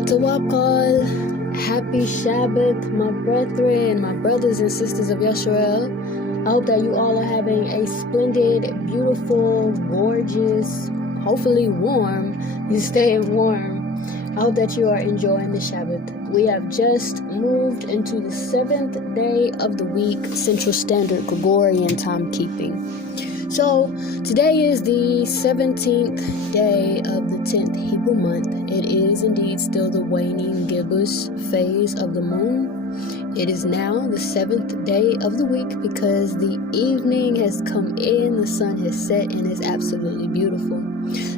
Tawakal, happy Shabbath, my brethren, my brothers and sisters of Yasharaal. I hope that you all are having a splendid, beautiful, gorgeous, hopefully warm. You staying warm. I hope that you are enjoying the Shabbath. We have just moved into the 7th day of the week, Central Standard Gregorian timekeeping. So today is the 17th day of the 10th Hebrew month. It is indeed still the waning gibbous phase of the moon. It is now the 7th day of the week because the evening has come in, the sun has set, and is absolutely beautiful.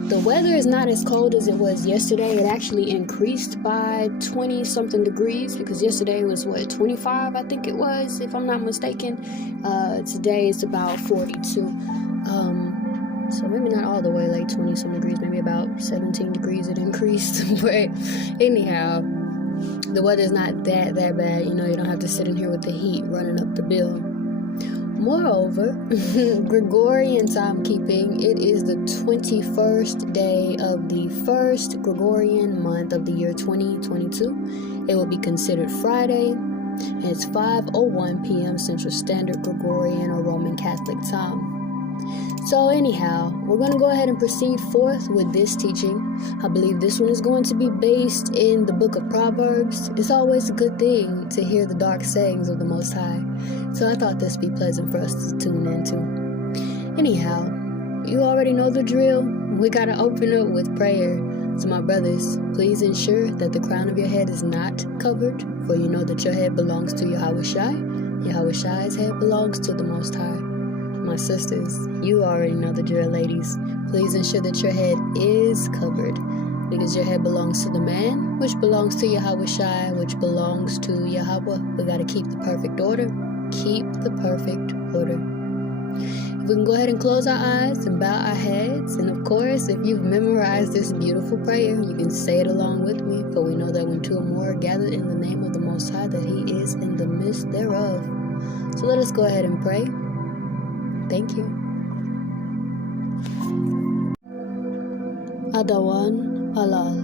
The weather is not as cold as it was yesterday. It actually increased by 20-something degrees because yesterday was, 25, I think it was, if I'm not mistaken. Today it's about 42. So maybe not all the way like 20-some degrees, maybe about 17 degrees it increased. But anyhow, the weather's not that bad. You don't have to sit in here with the heat running up the bill. Moreover, Gregorian timekeeping, it is the 21st day of the first Gregorian month of the year 2022. It will be considered Friday, and it's 5:01 p.m. Central Standard Gregorian or Roman Catholic time. So anyhow, we're going to go ahead and proceed forth with this teaching. I believe this one is going to be based in the book of Proverbs. It's always a good thing to hear the dark sayings of the Most High. So I thought this would be pleasant for us to tune into. Anyhow, you already know the drill. We got to open up with prayer. So my brothers, please ensure that the crown of your head is not covered, for you know that your head belongs to Yahawashi. Yahawashi's head belongs to the Most High. My sisters, you already know the drill, ladies. Please ensure that your head is covered, because your head belongs to the man, which belongs to Yahawashi, which belongs to Yahawah. We got to keep the perfect order. Keep the perfect order. If we can go ahead and close our eyes and bow our heads, and of course, if you've memorized this beautiful prayer, you can say it along with me, for we know that when two or more are gathered in the name of the Most High, that He is in the midst thereof. So let us go ahead and pray. Thank you. Adawan Halal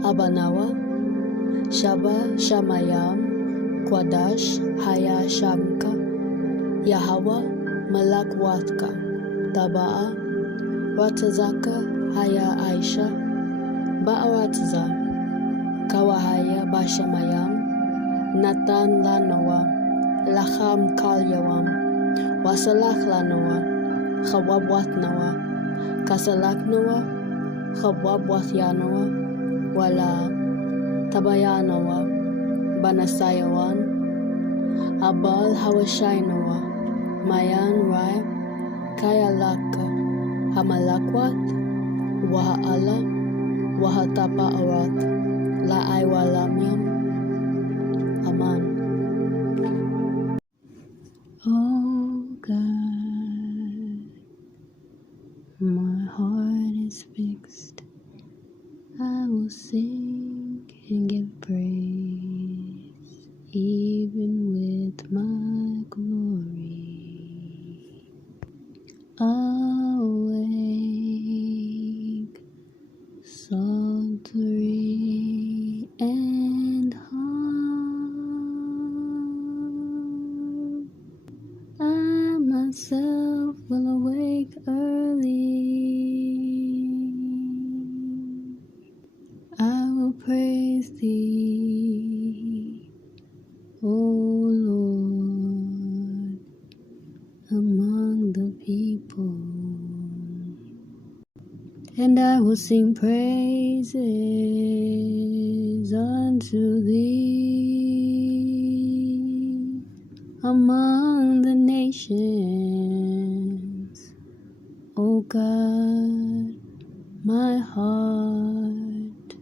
Abanawa Shaba Shamayam Kwadash Haya Shamka Yahawah Malakwathka Taba'a Ratazaka Haya Aisha Ba'aratza Kawahaya Bashamayam Natan Lanawa Lacham Kalyawam Wasalak lanawa, kayaYahawah, kasalak nawa, kayaYahawah nawa, wala tabayanawa, banasayawan, abal hawashay nawa, mayan rai, kayalaka, hamalakwat, wahala, wahatapa arat, wayalaryam. Aman. My heart is fixed. I will sing and give praise, even with my glory. Awake, psaltery and harp. I myself will awake early. I will praise Thee, O Lord, among the people, and I will sing praises unto Thee among the nations. O God, my heart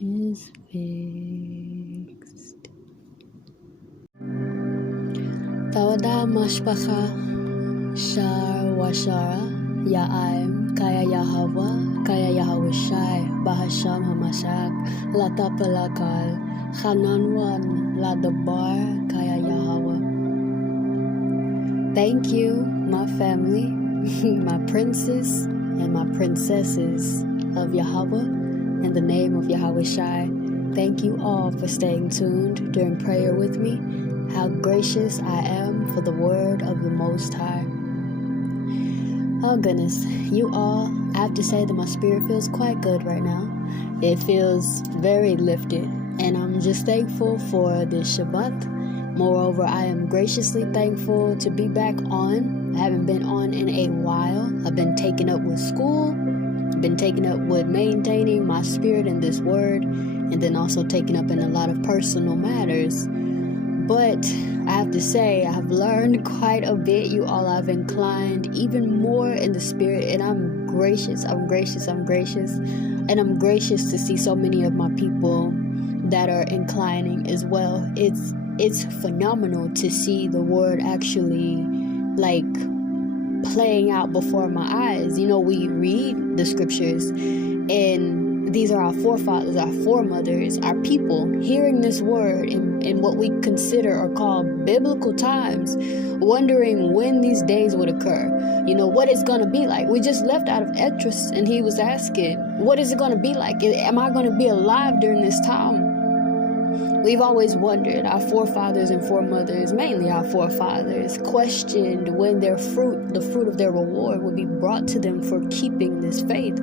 is fixed. Thawadah mashpachaah, shar washara, yaAim, kayaYahawah, kayaYahawashi, bahashamHaMashiach, latapalakal, chananwan, ladabar, kayaYahawah. Thank you, my family, my princes and my princesses of Yahawah. In the name of yaHawah, thank you all for staying tuned during prayer with me. How gracious I am for the word of the Most High. Oh goodness, you all, I have to say that my spirit feels quite good right now. It feels very lifted, and I'm just thankful for this Shabbat. Moreover, I am graciously thankful to be back on. I haven't been on in a while. I've been taken up with school, been taken up with maintaining my spirit in this word, and then also taken up in a lot of personal matters. But I have to say, I've learned quite a bit. You all have inclined even more in the spirit, and I'm gracious. And I'm gracious to see so many of my people that are inclining as well. It's phenomenal to see the word actually playing out before my eyes. We read the scriptures, and these are our forefathers, our foremothers, our people hearing this word in what we consider or call biblical times, wondering when these days would occur. What it's going to be like. We just left out of Etris, and he was asking, what is it going to be like? Am I going to be alive during this time? We've always wondered. Our forefathers and foremothers, mainly our forefathers, questioned when the fruit of their reward would be brought to them for keeping this faith.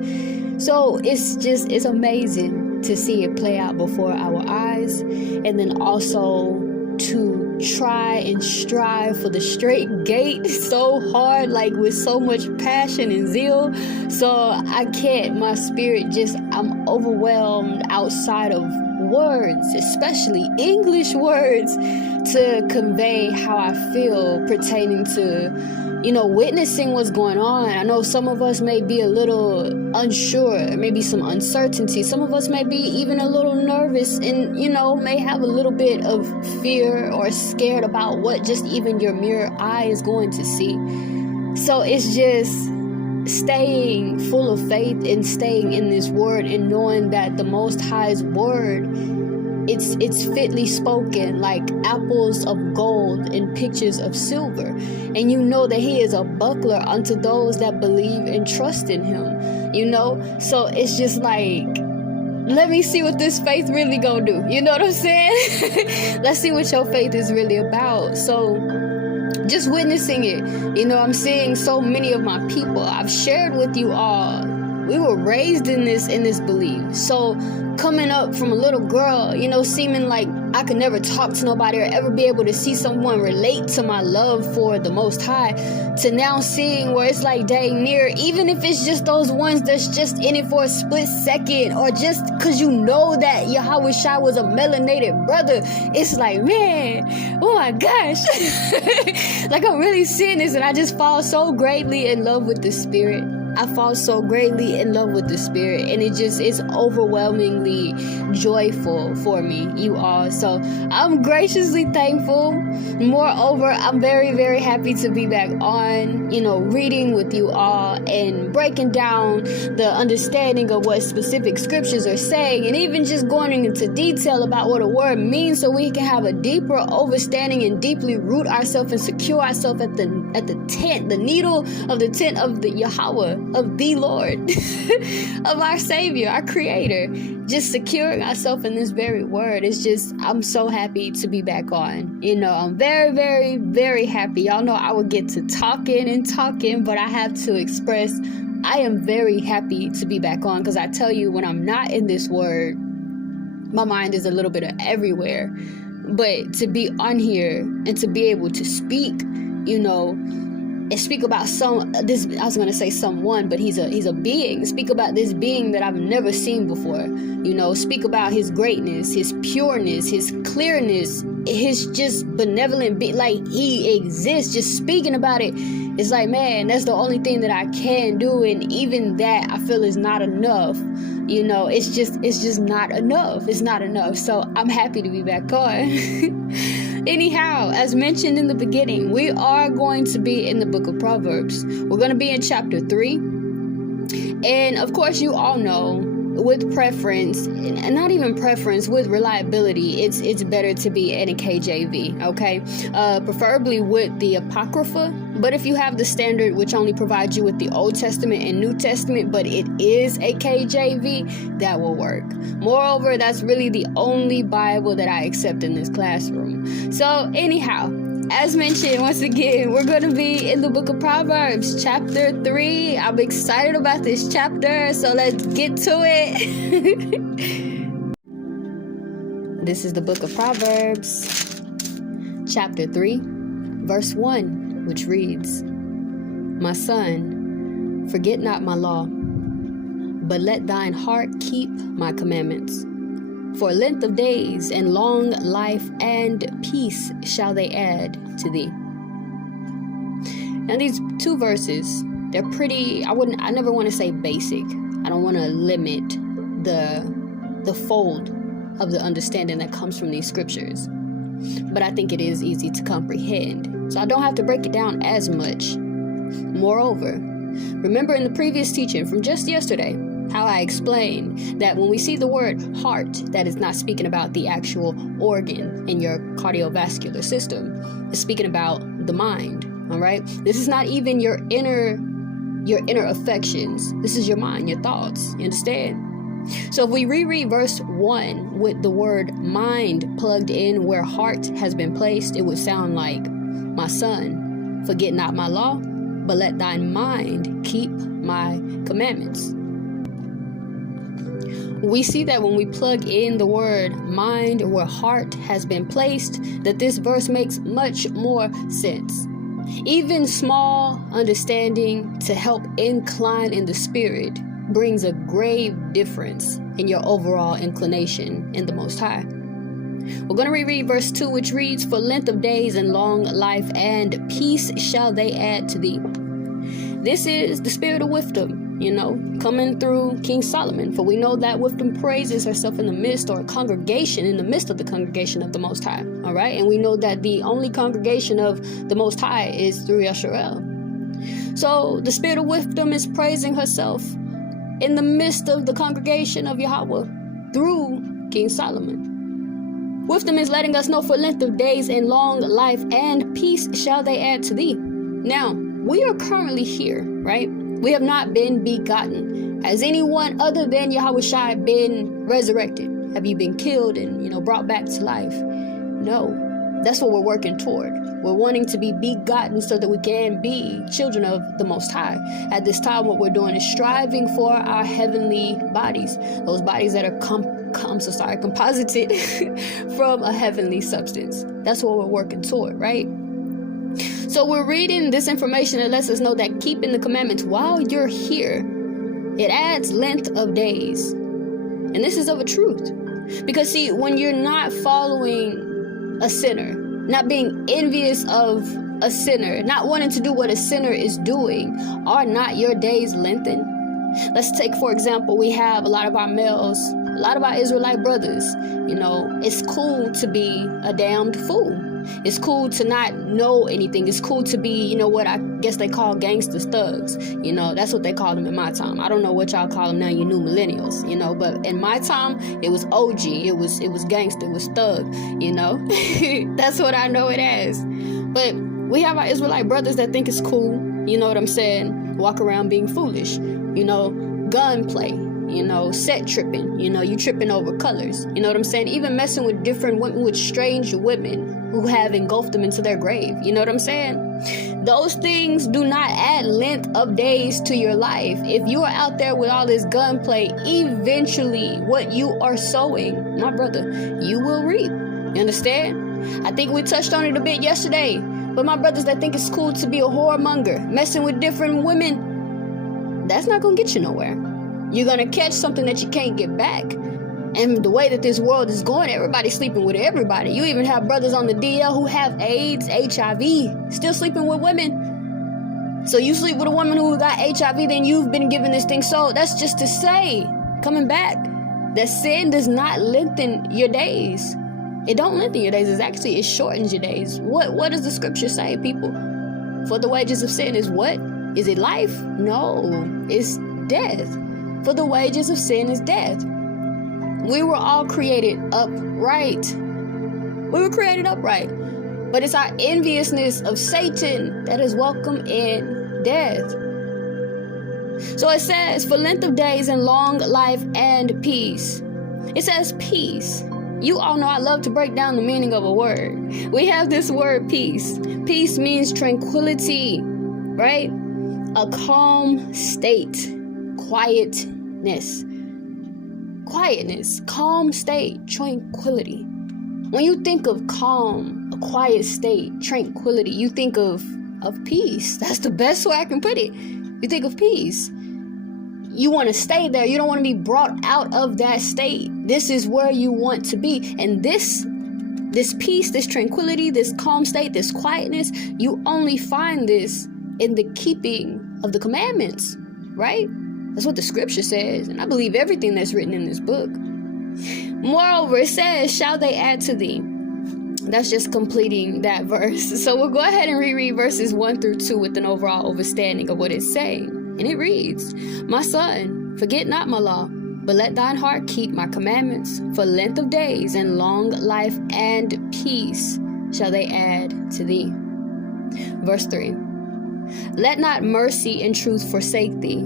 So it's amazing to see it play out before our eyes, and then also to try and strive for the straight gate so hard, with so much passion and zeal. So I can't, my spirit I'm overwhelmed outside of words, especially English words, to convey how I feel pertaining to, witnessing what's going on. I know some of us may be a little unsure, maybe some uncertainty. Some of us may be even a little nervous and, may have a little bit of fear or scared about what just even your mere eye is going to see. So it's just staying full of faith and staying in this word and knowing that the Most High's word, it's fitly spoken like apples of gold and pictures of silver. And that he is a buckler unto those that believe and trust in him. So it's just let me see what this faith really gonna do. You know what I'm saying? Let's see what your faith is really about. So just witnessing it, I'm seeing so many of my people. I've shared with you all, we were raised in this belief. So coming up from a little girl, seeming like I could never talk to nobody or ever be able to see someone relate to my love for the Most High, to now seeing where it's dang near, even if it's just those ones that's just in it for a split second, or just because that Yahawah was a melanated brother, it's man, oh my gosh. I'm really seeing this, and I just fall so greatly in love with the spirit. I fall so greatly in love with the spirit, and it's overwhelmingly joyful for me, you all. So I'm graciously thankful. Moreover, I'm very, very happy to be back on, reading with you all and breaking down the understanding of what specific scriptures are saying, and even just going into detail about what a word means, so we can have a deeper understanding and deeply root ourselves and secure ourselves at the tent, the needle of the tent of the Yahawah, of the Lord, of our Savior, our Creator, just securing ourselves in this very word. I'm so happy to be back on. I'm very, very, very happy. Y'all know I would get to talking, but I have to express I am very happy to be back on, because I tell you, when I'm not in this word, my mind is a little bit of everywhere. But to be on here and to be able to speak, and speak about I was going to say someone, but he's a being. Speak about this being that I've never seen before. Speak about his greatness, his pureness, his clearness, his just benevolent he exists. Just speaking about it, it's man, that's the only thing that I can do, and even that I feel is not enough. It's just not enough. It's not enough. So I'm happy to be back on. Anyhow, as mentioned in the beginning, we are going to be in the book of Proverbs. We're going to be in chapter 3. And of course, you all know, with preference, and not even preference, with reliability, it's better to be in a KJV, okay? Preferably with the Apocrypha, But if you have the standard, which only provides you with the Old Testament and New Testament, but it is a KJV, that will work. Moreover, that's really the only Bible that I accept in this classroom. So anyhow, as mentioned, once again, we're going to be in the book of Proverbs, chapter 3. I'm excited about this chapter, so let's get to it. This is the book of Proverbs, chapter 3, verse 1. Which reads, "My son, forget not my law, but let thine heart keep my commandments. For length of days and long life and peace shall they add to thee." Now these two verses, they're pretty, I never want to say basic. I don't want to limit the fold of the understanding that comes from these scriptures. But I think it is easy to comprehend, so I don't have to break it down as much. Moreover, remember in the previous teaching from just yesterday, how I explained that when we see the word heart, that is not speaking about the actual organ in your cardiovascular system. It's speaking about the mind, all right? This is not even your inner affections. This is your mind, your thoughts, you understand? So if we reread verse 1 with the word mind plugged in where heart has been placed, it would sound like, "My son, forget not my law, but let thy mind keep my commandments." We see that when we plug in the word mind where heart has been placed, that this verse makes much more sense. Even small understanding to help incline in the spirit brings a grave difference in your overall inclination in the Most High. We're going to reread verse 2, which reads, "For length of days and long life and peace shall they add to thee." This is the spirit of wisdom, coming through King Solomon. For we know that wisdom praises herself in the midst, or a congregation in the midst of the congregation of the Most High. All right. And we know that the only congregation of the Most High is through Yasharaal. So the spirit of wisdom is praising herself in the midst of the congregation of Yahweh through King Solomon. Wisdom is letting us know, for length of days and long life and peace shall they add to thee. Now, we are currently here, right? We have not been begotten. Has anyone other than Yahawashi been resurrected? Have you been killed and, brought back to life? No. That's what we're working toward. We're wanting to be begotten so that we can be children of the Most High. At this time, what we're doing is striving for our heavenly bodies. Those bodies that are composited from a heavenly substance. That's what we're working toward, right? So we're reading this information that lets us know that keeping the commandments while you're here, it adds length of days. And this is of a truth. Because see, when you're not following a sinner, not being envious of a sinner, not wanting to do what a sinner is doing, are not your days lengthened? Let's take, for example, we have a lot of our males, a lot of our Israelite brothers. It's cool to be a damned fool. It's cool to not know anything. It's cool to be, what I guess they call gangsters, thugs. That's what they called them in my time. I don't know what y'all call them now, you new millennials, but in my time, it was OG. It was gangster. It was thug, That's what I know it as. But we have our Israelite brothers that think it's cool, you know what I'm saying? Walk around being foolish, gunplay, set tripping, you tripping over colors, you know what I'm saying? Even messing with different women, with strange women who have engulfed them into their grave, you know what I'm saying? Those things do not add length of days to your life. If you are out there with all this gunplay, eventually what you are sowing, my brother, you will reap. You understand? I think we touched on it a bit yesterday, but my brothers that think it's cool to be a whoremonger, messing with different women, that's not gonna get you nowhere. You're gonna catch something that you can't get back. And the way that this world is going, everybody's sleeping with everybody. You even have brothers on the DL who have AIDS, HIV, still sleeping with women. So you sleep with a woman who got HIV, then you've been given this thing. So that's just to say, coming back, that sin does not lengthen your days. It don't lengthen your days. It shortens your days. What does the scripture say, people? For the wages of sin is what? Is it life? No, it's death. For the wages of sin is death. We were all created upright. We were created upright. But it's our enviousness of Satan that is welcome in death. So it says, for length of days and long life and peace. It says peace. You all know I love to break down the meaning of a word. We have this word peace. Peace means tranquility, right? A calm state, quietness, calm state, tranquility. When you think of calm, a quiet state, tranquility, you think of peace. That's the best way I can put it. You think of peace. You want to stay there. You don't want to be brought out of that state. This is where you want to be. And this peace, this tranquility, this calm state, this quietness, you only find this in the keeping of the commandments, right? That's what the scripture says. And I believe everything that's written in this book. Moreover, it says, shall they add to thee? That's just completing that verse. So we'll go ahead and reread verses 1 through 2 with an overall understanding of what it's saying. And it reads, my son, forget not my law, but let thine heart keep my commandments. For length of days and long life and peace shall they add to thee. Verse 3. Let not mercy and truth forsake thee.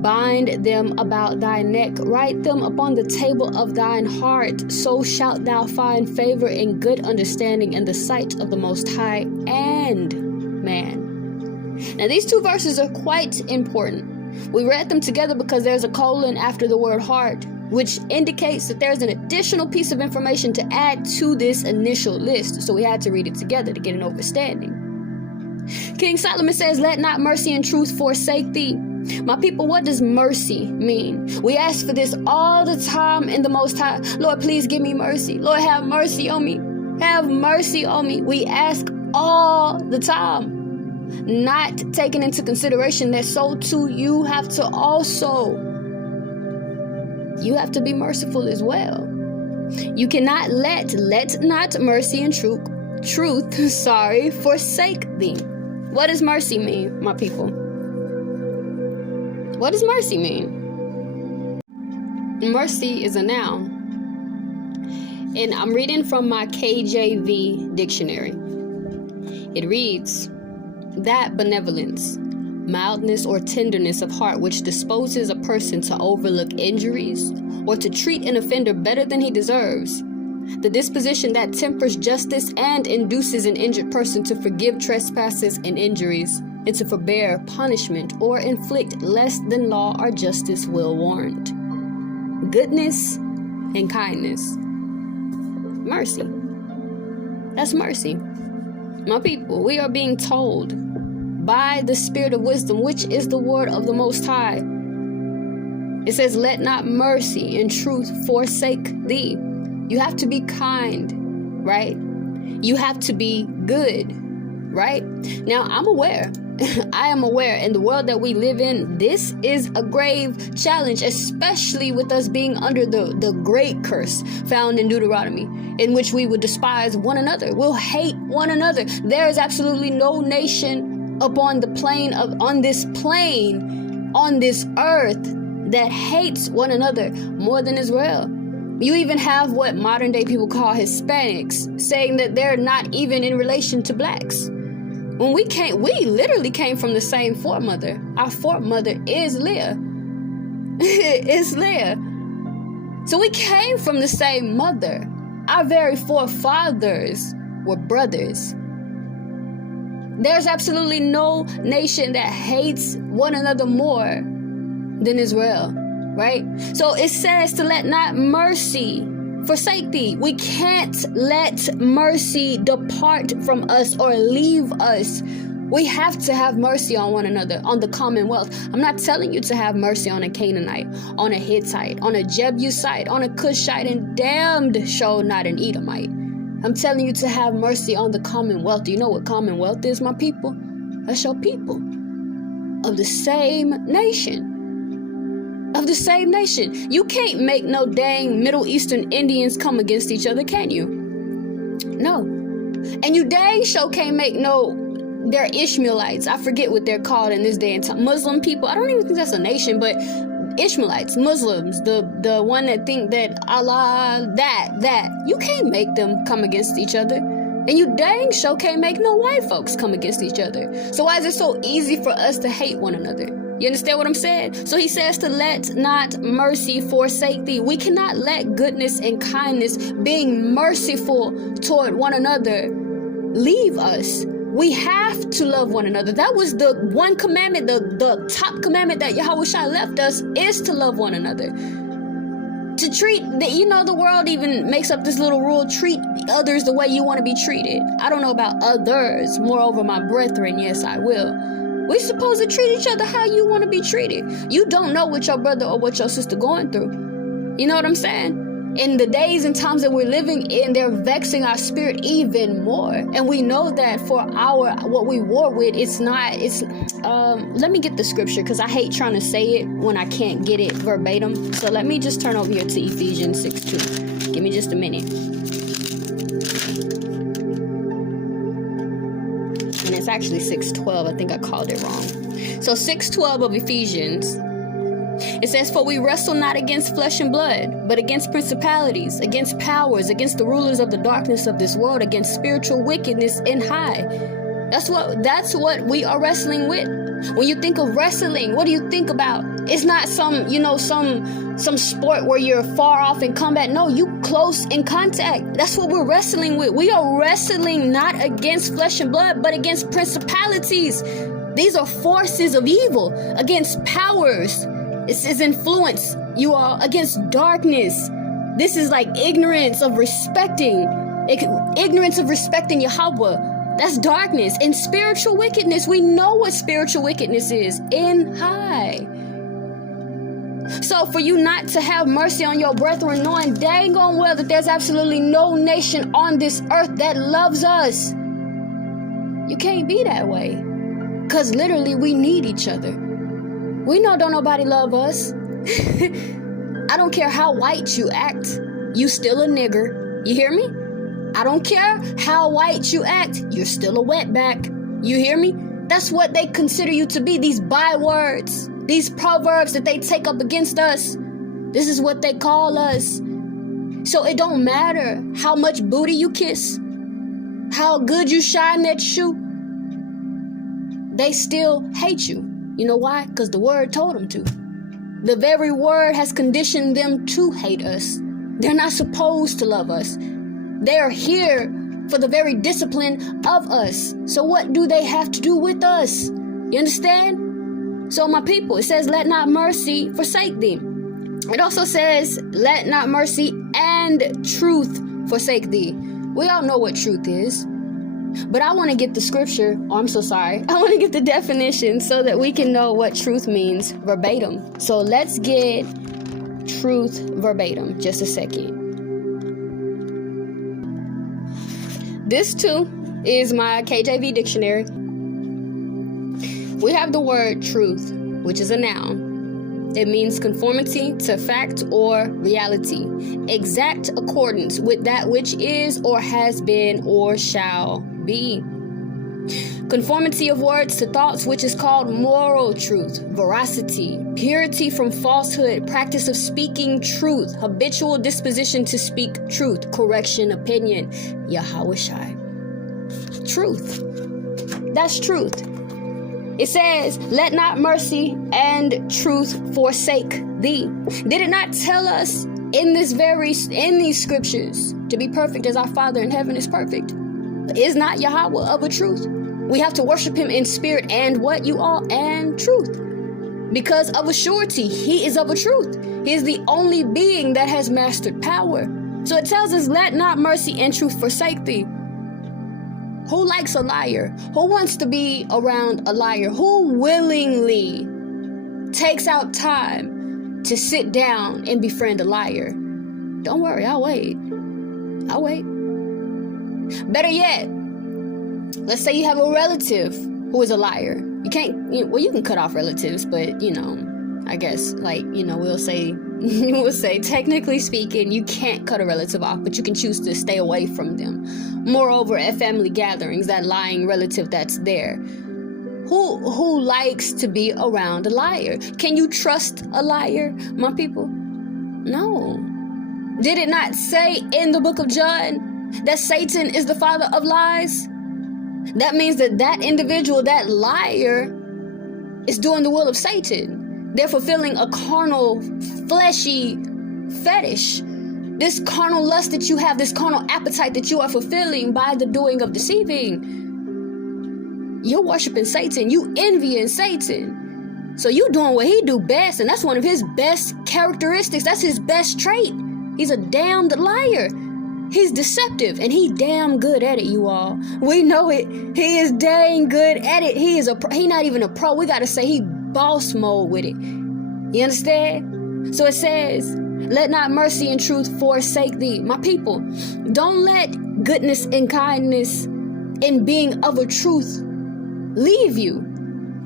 Bind them about thy neck, write them upon the table of thine heart. So shalt thou find favor and good understanding in the sight of the Most High and man. Now these two verses are quite important. We read them together because there's a colon after the word heart, which indicates that there's an additional piece of information to add to this initial list. So we had to read it together to get an understanding. King Solomon says, let not mercy and truth forsake thee. My people, what does mercy mean? We ask for this all the time in the Most High. Lord, please give me mercy. Lord, have mercy on me. Have mercy on me. We ask all the time, not taking into consideration that so too you have to be merciful as well. You cannot let not mercy and truth forsake thee. What does mercy mean, my people? What does mercy mean? Mercy is a noun. And I'm reading from my KJV dictionary. It reads, that benevolence, mildness, or tenderness of heart which disposes a person to overlook injuries or to treat an offender better than he deserves. The disposition that tempers justice and induces an injured person to forgive trespasses and injuries, and to forbear punishment or inflict less than law or justice will warrant. Goodness and kindness. Mercy. That's mercy. My people, we are being told by the spirit of wisdom, which is the word of the Most High. It says, let not mercy and truth forsake thee. You have to be kind, right? You have to be good, right? Now, I'm aware. I am aware in the world that we live in, this is a grave challenge, especially with us being under the great curse found in Deuteronomy, in which we would despise one another. We'll hate one another. There is absolutely no nation on this earth that hates one another more than Israel. You even have what modern day people call Hispanics saying that they're not even in relation to blacks. When we literally came from the same foremother. Our foremother is Leah. It's Leah. So we came from the same mother. Our very forefathers were brothers. There's absolutely no nation that hates one another more than Israel, right? So it says to let not mercy forsake thee. We can't let mercy depart from us or leave us. We have to have mercy on one another, on the commonwealth. I'm not telling you to have mercy on a Canaanite, on a Hittite, on a Jebusite, on a Cushite, and damned sure not an Edomite. I'm telling you to have mercy on the commonwealth. Do you know what commonwealth is, my people? That's your people of the same nation. Of the same nation. You can't make no dang Middle Eastern Indians come against each other, can you? No. And you dang sure can't make they're Ishmaelites. I forget what they're called in this day and time. Muslim people. I don't even think that's a nation, but Ishmaelites, Muslims, the one that think that Allah, that. You can't make them come against each other. And you dang sure can't make no white folks come against each other. So why is it so easy for us to hate one another? You understand what I'm saying? So he says to let not mercy forsake thee. We cannot let goodness and kindness, being merciful toward one another, leave us. We have to love one another. That was the one commandment, the top commandment that Yahawashi left us, is to love one another. To treat, the world even makes up this little rule, treat others the way you want to be treated. I don't know about others. Moreover, my brethren, yes, I will. We're supposed to treat each other how you want to be treated. You don't know what your brother or what your sister going through. You know what I'm saying? In the days and times that we're living in, they're vexing our spirit even more. And we know that for what we war with, let me get the scripture, because I hate trying to say it when I can't get it verbatim. So let me just turn over here to Ephesians 6:2. Give me just a minute. And it's actually 6:12. I think I called it wrong. So 6:12 of Ephesians. It says, for we wrestle not against flesh and blood, but against principalities, against powers, against the rulers of the darkness of this world, against spiritual wickedness in high. That's what we are wrestling with. When you think of wrestling, what do you think about? It's not some sport where you're far off in combat. No, you close in contact. That's what we're wrestling with. We are wrestling not against flesh and blood, but against principalities. These are forces of evil, against powers. This is influence, you all, against darkness. This is like ignorance of respecting Yahawah. That's darkness. And spiritual wickedness, we know what spiritual wickedness is, in high. So for you not to have mercy on your brethren, knowing dang on well that there's absolutely no nation on this earth that loves us, you can't be that way. Because literally we need each other. We know don't nobody love us. I don't care how white you act, you still a nigger. You hear me? I don't care how white you act, you're still a wetback. You hear me? That's what they consider you to be. These bywords, these proverbs that they take up against us. This is what they call us. So it don't matter how much booty you kiss, how good you shine that shoe. They still hate you. You know why? Because the word told them to. The very word has conditioned them to hate us. They're not supposed to love us. They are here for the very discipline of us. So what do they have to do with us? You understand? So my people, it says, let not mercy forsake thee. It also says, let not mercy and truth forsake thee. We all know what truth is. But I want to get the scripture. Oh, I'm so sorry. I want to get the definition so that we can know what truth means verbatim. So let's get truth verbatim. Just a second. This too is my KJV dictionary. We have the word truth, which is a noun. It means conformity to fact or reality, exact accordance with that which is or has been or shall be. Conformity of words to thoughts, which is called moral truth, veracity, purity from falsehood, practice of speaking truth, habitual disposition to speak truth, correction, opinion, Yahawashi. Truth. That's truth. It says, let not mercy and truth forsake thee. Did it not tell us in these scriptures to be perfect as our Father in heaven is perfect? Is not Yahawah of a truth? We have to worship him in spirit and what you all, and truth. Because of a surety, he is of a truth. He is the only being that has mastered power. So it tells us, let not mercy and truth forsake thee. Who likes a liar? Who wants to be around a liar? Who willingly takes out time to sit down and befriend a liar? Don't worry, I'll wait. I'll wait. Better yet, let's say you have a relative who is a liar. You can't, you can cut off relatives, but, I guess, we'll say technically speaking, you can't cut a relative off, but you can choose to stay away from them. Moreover, at family gatherings, that lying relative that's there, who likes to be around a liar? Can you trust a liar, my people? No. Did it not say in the book of John that Satan is the father of lies, that means that individual, that liar, is doing the will of Satan. They're fulfilling a carnal, fleshy fetish. This carnal lust that you have, this carnal appetite that you are fulfilling by the doing of deceiving. You're worshiping Satan. You envying Satan. So you doing what he do best, and that's one of his best characteristics. That's his best trait. He's a damned liar. He's deceptive, and he damn good at it, you all. We know it. He is dang good at it. He not even a pro. We gotta say he boss mode with it. You understand? So it says, let not mercy and truth forsake thee. My people, don't let goodness and kindness and being of a truth leave you.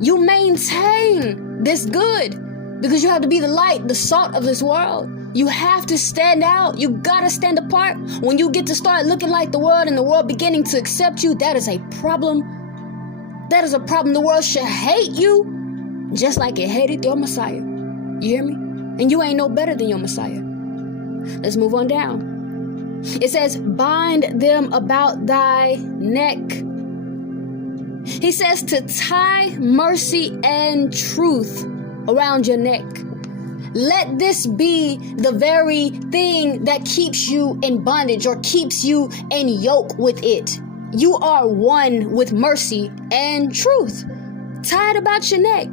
You maintain this good because you have to be the light, the salt of this world. You have to stand out. You gotta stand apart. When you get to start looking like the world and the world beginning to accept you, that is a problem. That is a problem. The world should hate you just like it hated your Messiah. You hear me? And you ain't no better than your Messiah. Let's move on down. It says, bind them about thy neck. He says to tie mercy and truth around your neck. Let this be the very thing that keeps you in bondage or keeps you in yoke with it. You are one with mercy and truth. Tied about your neck.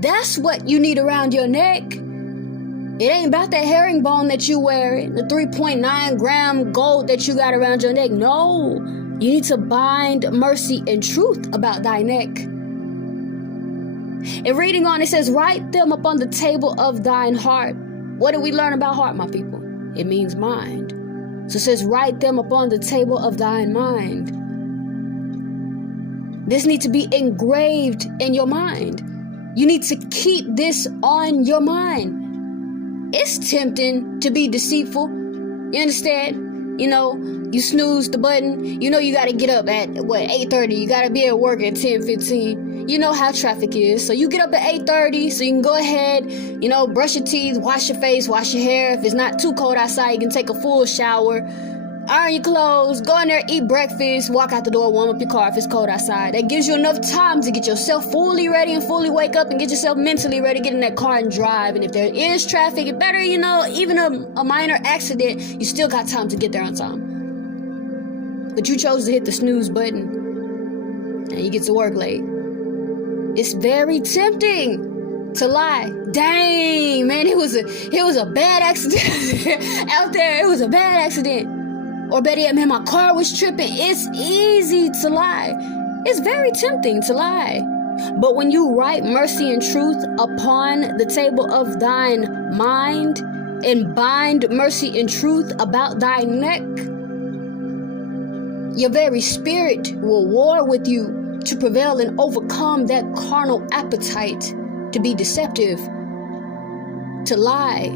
That's what you need around your neck. It ain't about that herringbone that you wearing, the 3.9 gram gold that you got around your neck. No, you need to bind mercy and truth about thy neck. And reading on, it says, write them upon the table of thine heart. What did we learn about heart, my people? It means mind. So it says, write them upon the table of thine mind. This needs to be engraved in your mind. You need to keep this on your mind. It's tempting to be deceitful. You understand? You know, you snooze the button. You know you got to get up at, 8:30. You got to be at work at 10:15. You know how traffic is. So you get up at 8:30 so you can go ahead, brush your teeth, wash your face, wash your hair. If it's not too cold outside, you can take a full shower, iron your clothes, go in there, eat breakfast, walk out the door, warm up your car if it's cold outside. That gives you enough time to get yourself fully ready and fully wake up and get yourself mentally ready to get in that car and drive. And if there is traffic, it better, even a minor accident, you still got time to get there on time. But you chose to hit the snooze button and you get to work late. It's very tempting to lie. Dang, man, it was a bad accident out there. It was a bad accident. Or better yet, man, my car was tripping. It's easy to lie. It's very tempting to lie. But when you write mercy and truth upon the table of thine mind and bind mercy and truth about thy neck, your very spirit will war with you to prevail and overcome that carnal appetite to be deceptive, to lie,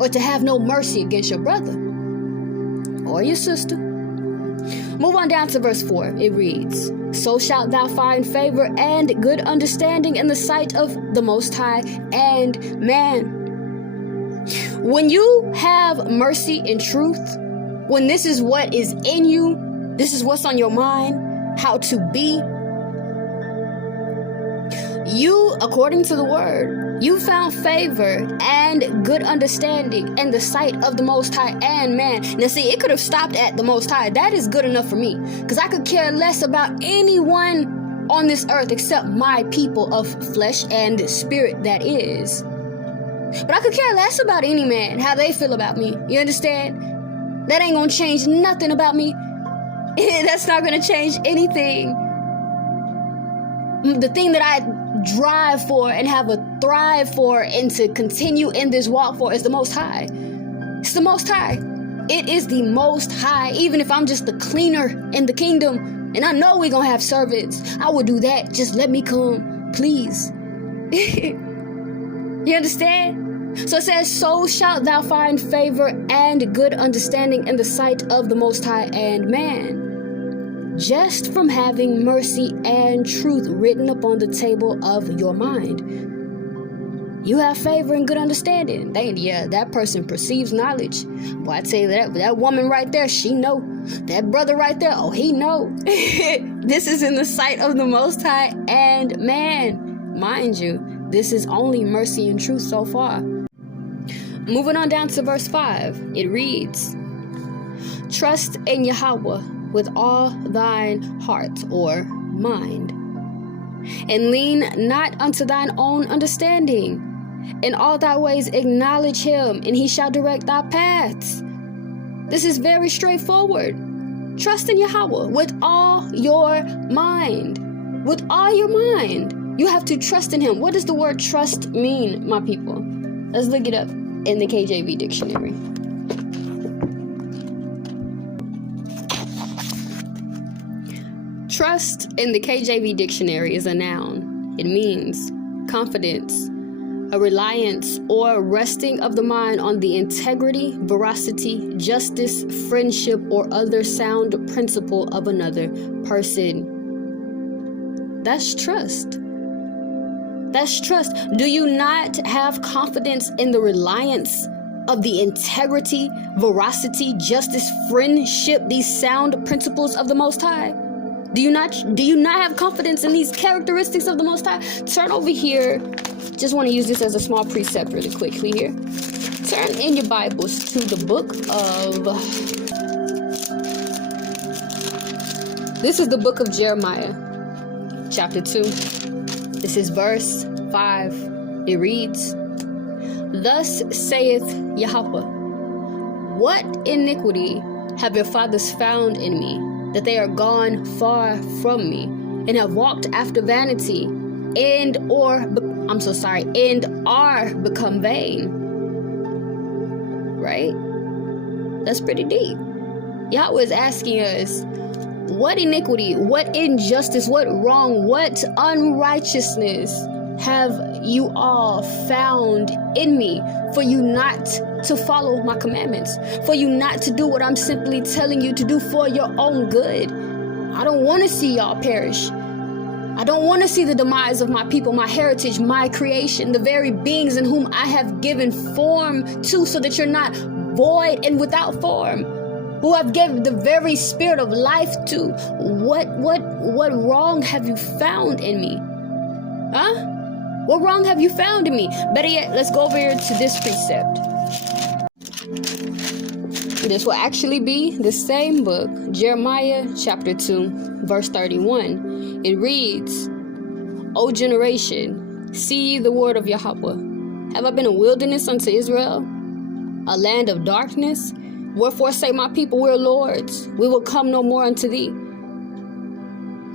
or to have no mercy against your brother or your sister. Move on down to verse 4. It reads, so shalt thou find favor and good understanding in the sight of the Most High and man. When you have mercy and truth, when this is what is in you, this is what's on your mind, how to be, you, according to the word, you found favor and good understanding in the sight of the Most High and man. Now see, it could have stopped at the Most High. That is good enough for me, because I could care less about anyone on this earth except my people of flesh and spirit, that is. But I could care less about any man, how they feel about me. You understand? That ain't gonna change nothing about me. That's not gonna change anything. The thing that I drive for and have a thrive for and to continue in this walk for is the Most High. It's the Most High. It is the Most High. Even if I'm just the cleaner in the kingdom and I know we're gonna have servants, I will do that. Just let me come, please. You understand? So it says, so shalt thou find favor and good understanding in the sight of the Most High and man, just from having mercy and truth written upon the table of your mind. You have favor and good understanding. That person perceives knowledge. Boy, I tell you that woman right there, she know. That brother right there, oh, he know. This is in the sight of the Most High and man. Mind you, this is only mercy and truth so far. Moving on down to verse 5, it reads, trust in Yahawah with all thine heart or mind, and lean not unto thine own understanding. In all thy ways acknowledge him, and he shall direct thy paths. This is very straightforward. Trust in Yahawah with all your mind. With all your mind. You have to trust in him. What does the word trust mean, my people? Let's look it up in the KJV dictionary. Trust in the KJV dictionary is a noun. It means confidence, a reliance or resting of the mind on the integrity, veracity, justice, friendship, or other sound principle of another person. That's trust. That's trust. Do you not have confidence in the reliance of the integrity, veracity, justice, friendship, these sound principles of the Most High? Do you not have confidence in these characteristics of the Most High? Turn over here. Just want to use this as a small precept really quickly here. Turn in your Bibles to the book of... This is the book of Jeremiah, chapter 2. This is verse 5. It reads, thus saith Yahawah, what iniquity have your fathers found in me, that they are gone far from me, and have walked after vanity, and are become vain. Right? That's pretty deep. Yahweh is asking us, what iniquity, what injustice, what wrong, what unrighteousness have you all found in me for you not to follow my commandments, for you not to do what I'm simply telling you to do for your own good? I don't want to see y'all perish. I don't want to see the demise of my people, my heritage, my creation, the very beings in whom I have given form to, so that you're not void and without form, who I've given the very spirit of life to. What wrong have you found in me? Huh? What wrong have you found in me? Better yet, let's go over here to this precept. This will actually be the same book, Jeremiah chapter 2, verse 31. It reads, O generation, see ye the word of Yahawah. Have I been a wilderness unto Israel, a land of darkness? Wherefore say my people, we're lords. We will come no more unto thee.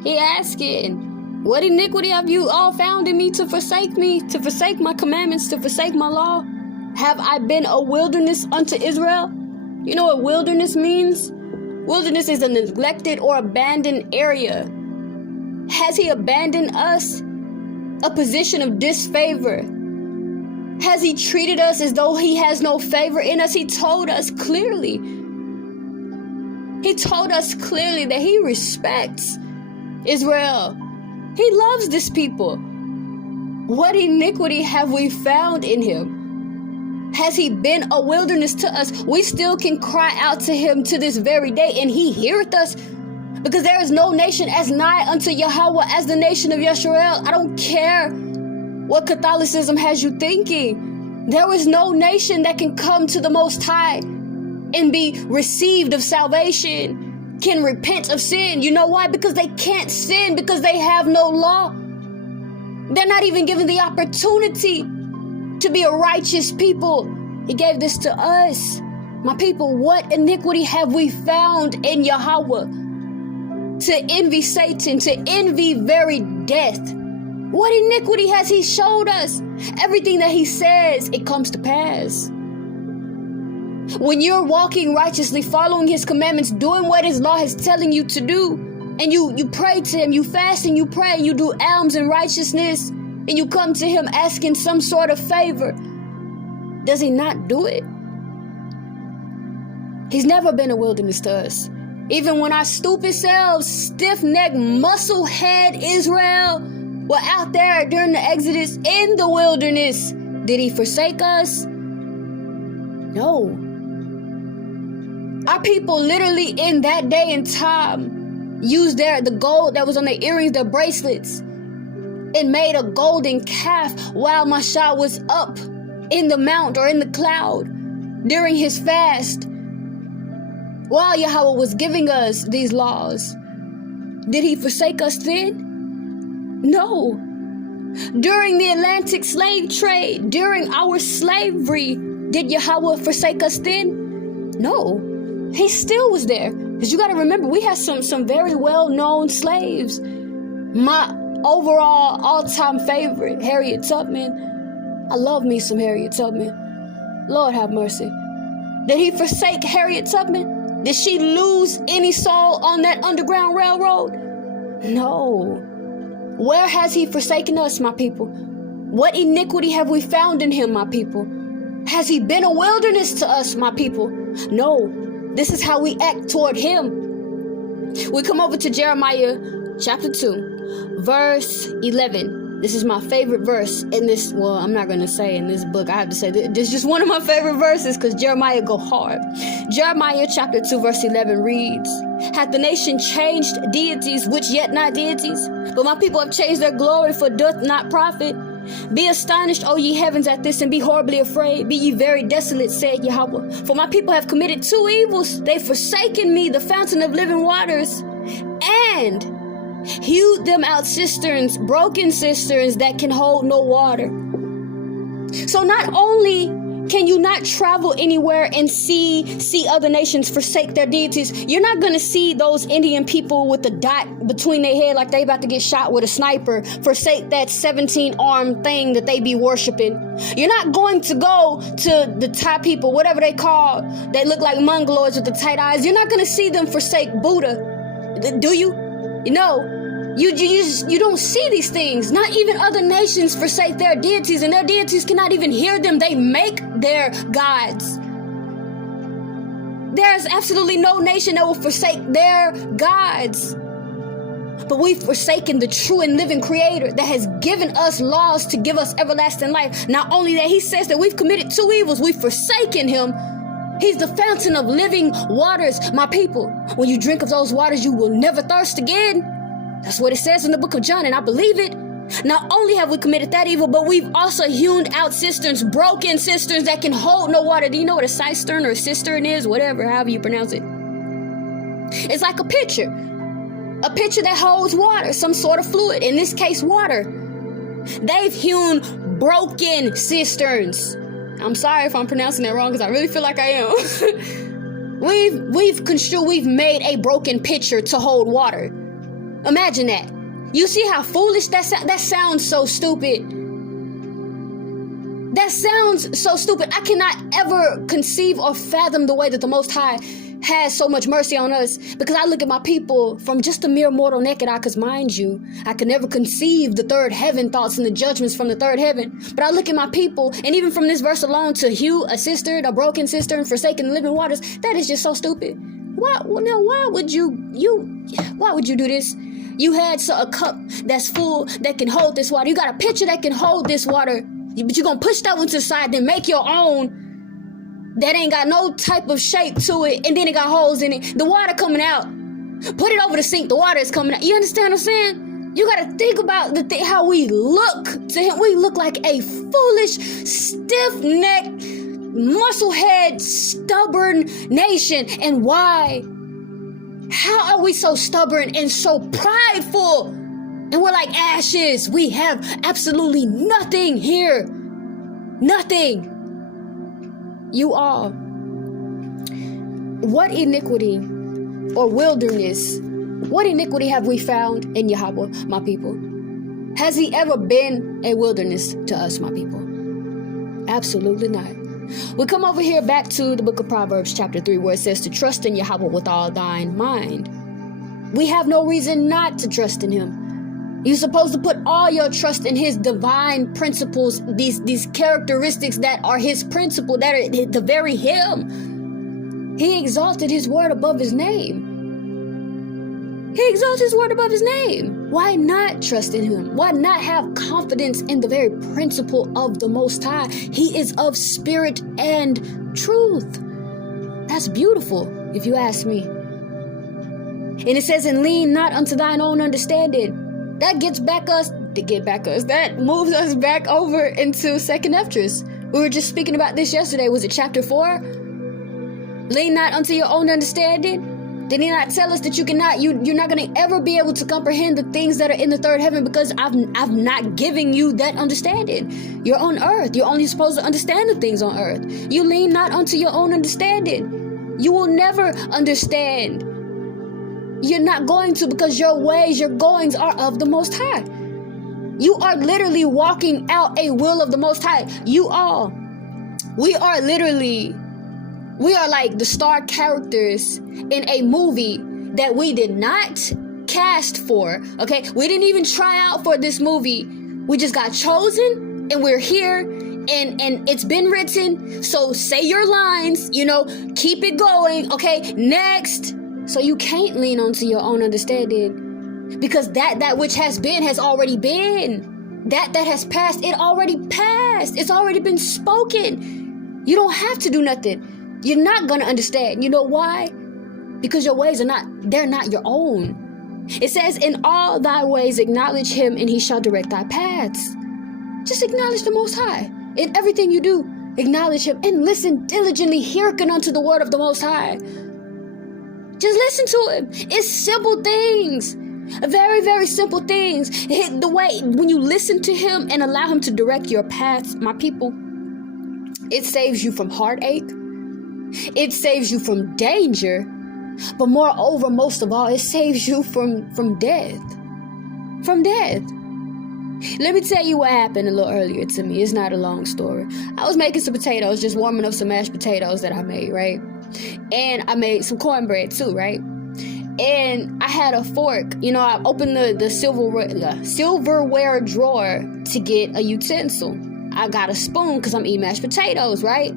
He asking, what iniquity have you all found in me, to forsake my commandments, to forsake my law? Have I been a wilderness unto Israel? You know what wilderness means? Wilderness is a neglected or abandoned area. Has he abandoned us? A position of disfavor. Has he treated us as though he has no favor in us? He told us clearly. He told us clearly that he respects Israel. He loves this people. What iniquity have we found in him? Has he been a wilderness to us? We still can cry out to him to this very day, and he heareth us. Because there is no nation as nigh unto Yahawah as the nation of Yasharaal. I don't care what Catholicism has you thinking. There is no nation that can come to the Most High and be received of salvation, can repent of sin. You know why? Because they can't sin, because they have no law. They're not even given the opportunity to be a righteous people. He gave this to us. My people, what iniquity have we found in Yahawah? To envy Satan, to envy very death. What iniquity has he showed us? Everything that he says, it comes to pass. When you're walking righteously, following his commandments, doing what his law is telling you to do, and you pray to him, you fast and you pray, and you do alms and righteousness, and you come to him asking some sort of favor, does he not do it? He's never been a wilderness to us. Even when our stupid selves, stiff-necked, muscle-head Israel were out there during the Exodus in the wilderness, Did he forsake us? No. Our people literally in that day and time used the gold that was on their earrings, their bracelets, and made a golden calf while Mashpachaah was up in the mount or in the cloud during his fast, while Yahawah was giving us these laws. Did he forsake us then? No. During the Atlantic slave trade, during our slavery, did Yahawah forsake us then? No. He still was there. Because you got to remember, we had some very well-known slaves. My overall all-time favorite, Harriet Tubman. I love me some Harriet Tubman. Lord have mercy. Did he forsake Harriet Tubman? Did she lose any soul on that Underground Railroad? No. Where has he forsaken us, my people? What iniquity have we found in him, my people? Has he been a wilderness to us, my people? No. This is how we act toward him. We come over to Jeremiah chapter 2, verse 11. This is my favorite verse in this, well, I'm not going to say in this book. I have to say this is just one of my favorite verses because Jeremiah go hard. Jeremiah chapter 2, verse 11 reads, "Hath the nation changed deities, which yet not deities? But my people have changed their glory, for doth not profit. Be astonished, O ye heavens, at this, and be horribly afraid. Be ye very desolate, saith Yahawah. For my people have committed two evils. They've forsaken me, the fountain of living waters, and hewed them out cisterns, broken cisterns that can hold no water." So not only can you not travel anywhere and see other nations forsake their deities, you're not going to see those Indian people with the dot between their head like they about to get shot with a sniper forsake that 17-armed thing that they be worshiping. You're not going to go to the Thai people, whatever they call, they look like mongoloids with the tight eyes. You're not going to see them forsake Buddha. Do you? No. You don't see these things. Not even other nations forsake their deities, and their deities cannot even hear them. They make their gods. There's absolutely no nation that will forsake their gods. But we've forsaken the true and living Creator that has given us laws to give us everlasting life. Not only that, he says that we've committed two evils. We've forsaken him. He's the fountain of living waters, my people. When you drink of those waters, you will never thirst again. That's what it says in the book of John, and I believe it. Not only have we committed that evil, but we've also hewn out cisterns, broken cisterns that can hold no water. Do you know what a cistern or a cistern is? Whatever, however you pronounce it. It's like a pitcher that holds water, some sort of fluid, in this case, water. They've hewn broken cisterns. I'm sorry if I'm pronouncing that wrong, because I really feel like I am. We've made a broken pitcher to hold water. Imagine that. You see how foolish that sounds so stupid. That sounds so stupid. I cannot ever conceive or fathom the way that the Most High has so much mercy on us, because I look at my people from just a mere mortal naked eye, because mind you, I can never conceive the third heaven thoughts and the judgments from the third heaven. But I look at my people, and even from this verse alone, to hew a cistern, a broken cistern, forsaken the living waters, that is just so stupid. Why would you do this? You had a cup that's full that can hold this water. You got a pitcher that can hold this water. But you're going to push that one to the side, then make your own that ain't got no type of shape to it, and then it got holes in it. The water coming out. Put it over the sink. The water is coming out. You understand what I'm saying? You got to think about how we look to him. We look like a foolish, stiff-necked, muscle-head, stubborn nation. And why? How are we so stubborn and so prideful? And we're like ashes. We have absolutely nothing here. Nothing. You all. What iniquity or wilderness, what iniquity have we found in Yahawah, my people? Has he ever been a wilderness to us, my people? Absolutely not. We come over here back to the book of Proverbs chapter 3, where it says to trust in Yahawah with all thine mind. We have no reason not to trust in him. You're supposed to put all your trust in his divine principles, these characteristics that are his principle, that are the very him. He exalted his word above his name. He exalts his word above his name. Why not trust in him? Why not have confidence in the very principle of the Most High? He is of spirit and truth. That's beautiful, if you ask me. And it says, and lean not unto thine own understanding. That moves us back over into Second Esdras. We were just speaking about this yesterday. Was it chapter 4? Lean not unto your own understanding. Did he not tell us that you're not going to ever be able to comprehend the things that are in the third heaven because I've not given you that understanding? You're on earth. You're only supposed to understand the things on earth. You lean not unto your own understanding. You will never understand. You're not going to, because your ways, your goings are of the Most High. You are literally walking out a will of the Most High. We are like the star characters in a movie that we did not cast for, okay? We didn't even try out for this movie. We just got chosen, and we're here, and it's been written. So say your lines, keep it going, okay? Next. So you can't lean onto your own understanding, because that which has been has already been. That has passed, it already passed. It's already been spoken. You don't have to do nothing. You're not going to understand. You know why? Because your ways they're not your own. It says, in all thy ways acknowledge him, and he shall direct thy paths. Just acknowledge the Most High. In everything you do, acknowledge him and listen diligently, hearken unto the word of the Most High. Just listen to him. It's simple things. Very, very simple things. The way, when you listen to him and allow him to direct your paths, my people, it saves you from heartache. It saves you from danger, but moreover, most of all, it saves you from death. From death. Let me tell you what happened a little earlier to me. It's not a long story. I was making some potatoes, just warming up some mashed potatoes that I made, right? And I made some cornbread too, right? And I had a fork. I opened the silverware drawer to get a utensil. I got a spoon because I'm eating mashed potatoes, right?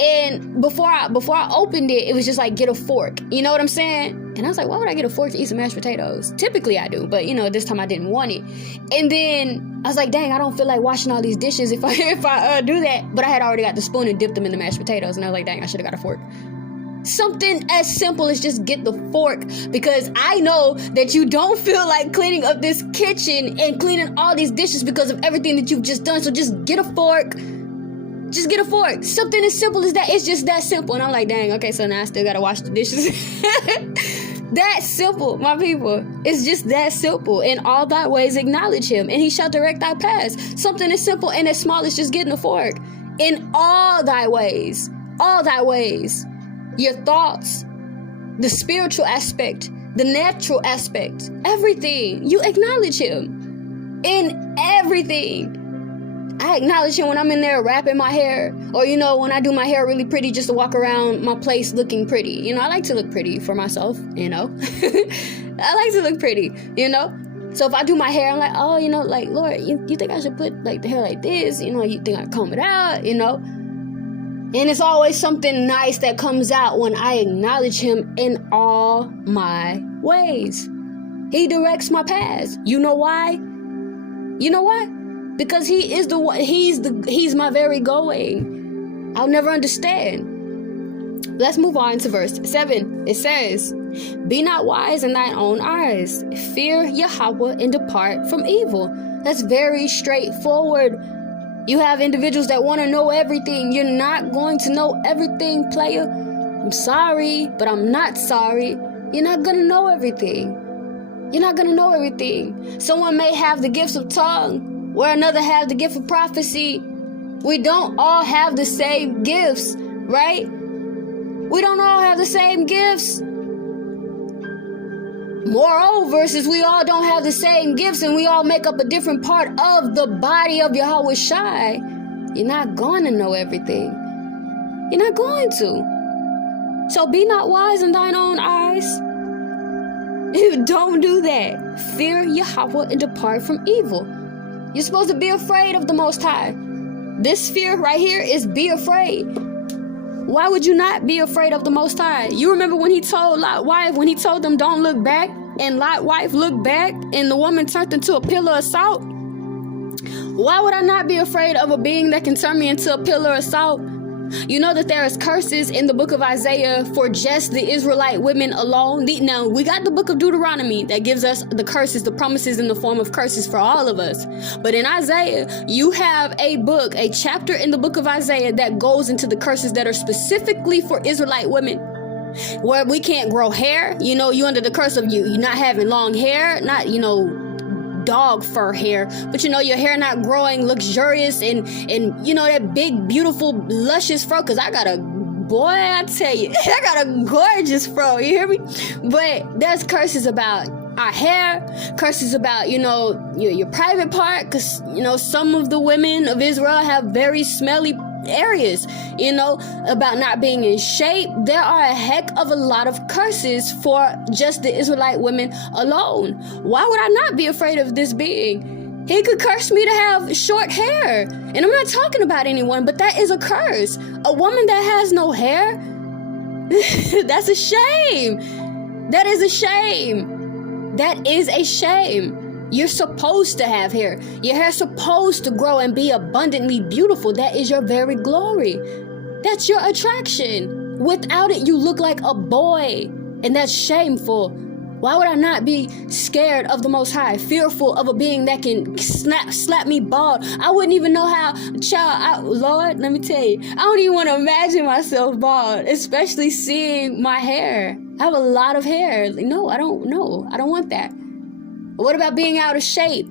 And before I opened it, it was just like, get a fork. You know what I'm saying? And I was like, why would I get a fork to eat some mashed potatoes? Typically I do, but this time I didn't want it. And then I was like, dang, I don't feel like washing all these dishes if I do that. But I had already got the spoon and dipped them in the mashed potatoes. And I was like, dang, I should have got a fork. Something as simple as just get the fork, because I know that you don't feel like cleaning up this kitchen and cleaning all these dishes because of everything that you've just done. So just get a fork. Just get a fork. Something as simple as that. It's just that simple. And I'm like, dang, okay, so now I still gotta wash the dishes. That simple, my people. It's just that simple. In all thy ways acknowledge him, and he shall direct thy paths. Something as simple and as small as just getting a fork. In all thy ways. All thy ways. Your thoughts, the spiritual aspect, the natural aspect, everything. You acknowledge him in everything. I acknowledge him when I'm in there wrapping my hair, or when I do my hair really pretty just to walk around my place looking pretty. I like to look pretty for myself, I like to look pretty, So if I do my hair, I'm like, oh, like, Lord, you think I should put like the hair like this? You think I comb it out, And it's always something nice that comes out when I acknowledge him in all my ways. He directs my paths. You know why? Because he is the one. He's my very going. I'll never understand. Let's move on to verse 7. It says, be not wise in thine own eyes. Fear Yahawah and depart from evil. That's very straightforward. You have individuals that want to know everything. You're not going to know everything, player. I'm sorry, but I'm not sorry. You're not going to know everything. You're not going to know everything. Someone may have the gifts of tongue, where another have the gift of prophecy. We don't all have the same gifts, right? We don't all have the same gifts. Moreover, since we all don't have the same gifts and we all make up a different part of the body of Yahawashi, you're not going to know everything. You're not going to. So be not wise in thine own eyes. Don't do that. Fear Yahawah and depart from evil. You're supposed to be afraid of the Most High. This fear right here is be afraid. Why would you not be afraid of the Most High? You remember when he told Lot's wife, when he told them don't look back? and Lot's wife looked back and the woman turned into a pillar of salt, why would I not be afraid of a being that can turn me into a pillar of salt? You know that there is curses in the book of Isaiah for just the Israelite women alone. Now, we got the book of Deuteronomy that gives us the curses, the promises in the form of curses for all of us. But in Isaiah, you have a chapter in the book of Isaiah that goes into the curses that are specifically for Israelite women, where we can't grow hair. You under the curse of you not having long hair, not, dog fur hair, but your hair not growing luxurious and that big, beautiful, luscious fro. Because I got I tell you, I got a gorgeous fro, you hear me? But there's curses about our hair, curses about your private part, because some of the women of Israel have very smelly areas, about not being in shape. There are a heck of a lot of curses for just the Israelite women alone. Why would I not be afraid of this being? He could curse me to have short hair, and I'm not talking about anyone, but that is a curse. A woman that has no hair, that's a shame. That is a shame. That is a shame. You're supposed to have hair. Your hair's supposed to grow and be abundantly beautiful. That is your very glory. That's your attraction. Without it, you look like a boy, and that's shameful. Why would I not be scared of the Most High, fearful of a being that can slap me bald? I wouldn't even know how, Lord, let me tell you, I don't even want to imagine myself bald, especially seeing my hair. I have a lot of hair. No, I don't want that. What about being out of shape,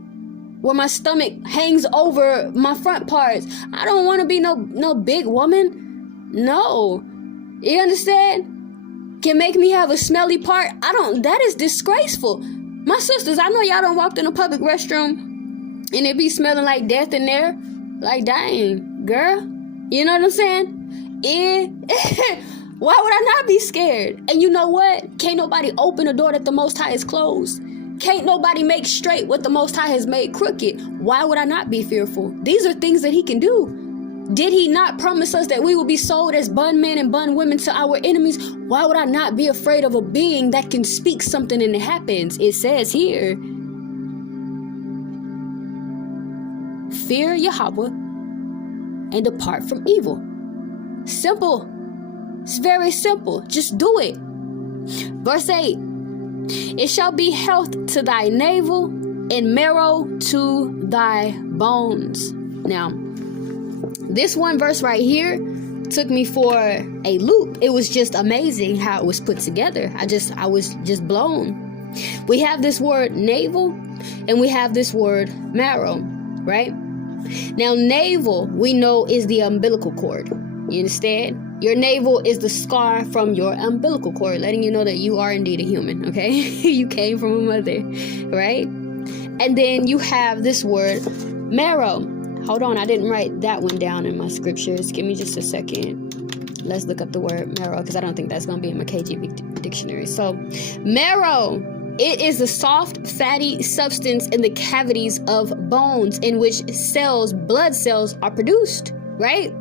where my stomach hangs over my front parts? I don't want to be no big woman. No. You understand? Can make me have a smelly part. That is disgraceful. My sisters, I know y'all done walked in a public restroom and it be smelling like death in there. Like, dang, girl. You know what I'm saying? Why would I not be scared? And you know what? Can't nobody open a door that the Most High has closed. Can't nobody make straight what the Most High has made crooked. Why would I not be fearful? These are things that he can do. Did he not promise us that we will be sold as bondmen and bondwomen to our enemies? Why would I not be afraid of a being that can speak something and it happens? It says here, fear Yahawah and depart from evil. Simple. It's very simple. Just do it. Verse 8. It shall be health to thy navel and marrow to thy bones. Now, this one verse right here took me for a loop. It was just amazing how it was put together. I was just blown. We have this word navel and we have this word marrow, right? Now, navel, we know, is the umbilical cord. You understand? Your navel is the scar from your umbilical cord, letting you know that you are indeed a human, okay? You came from a mother, right? And then you have this word, marrow. Hold on, I didn't write that one down in my scriptures. Give me just a second. Let's look up the word marrow, because I don't think that's going to be in my KJV dictionary. So, marrow, it is the soft, fatty substance in the cavities of bones in which blood cells are produced, right?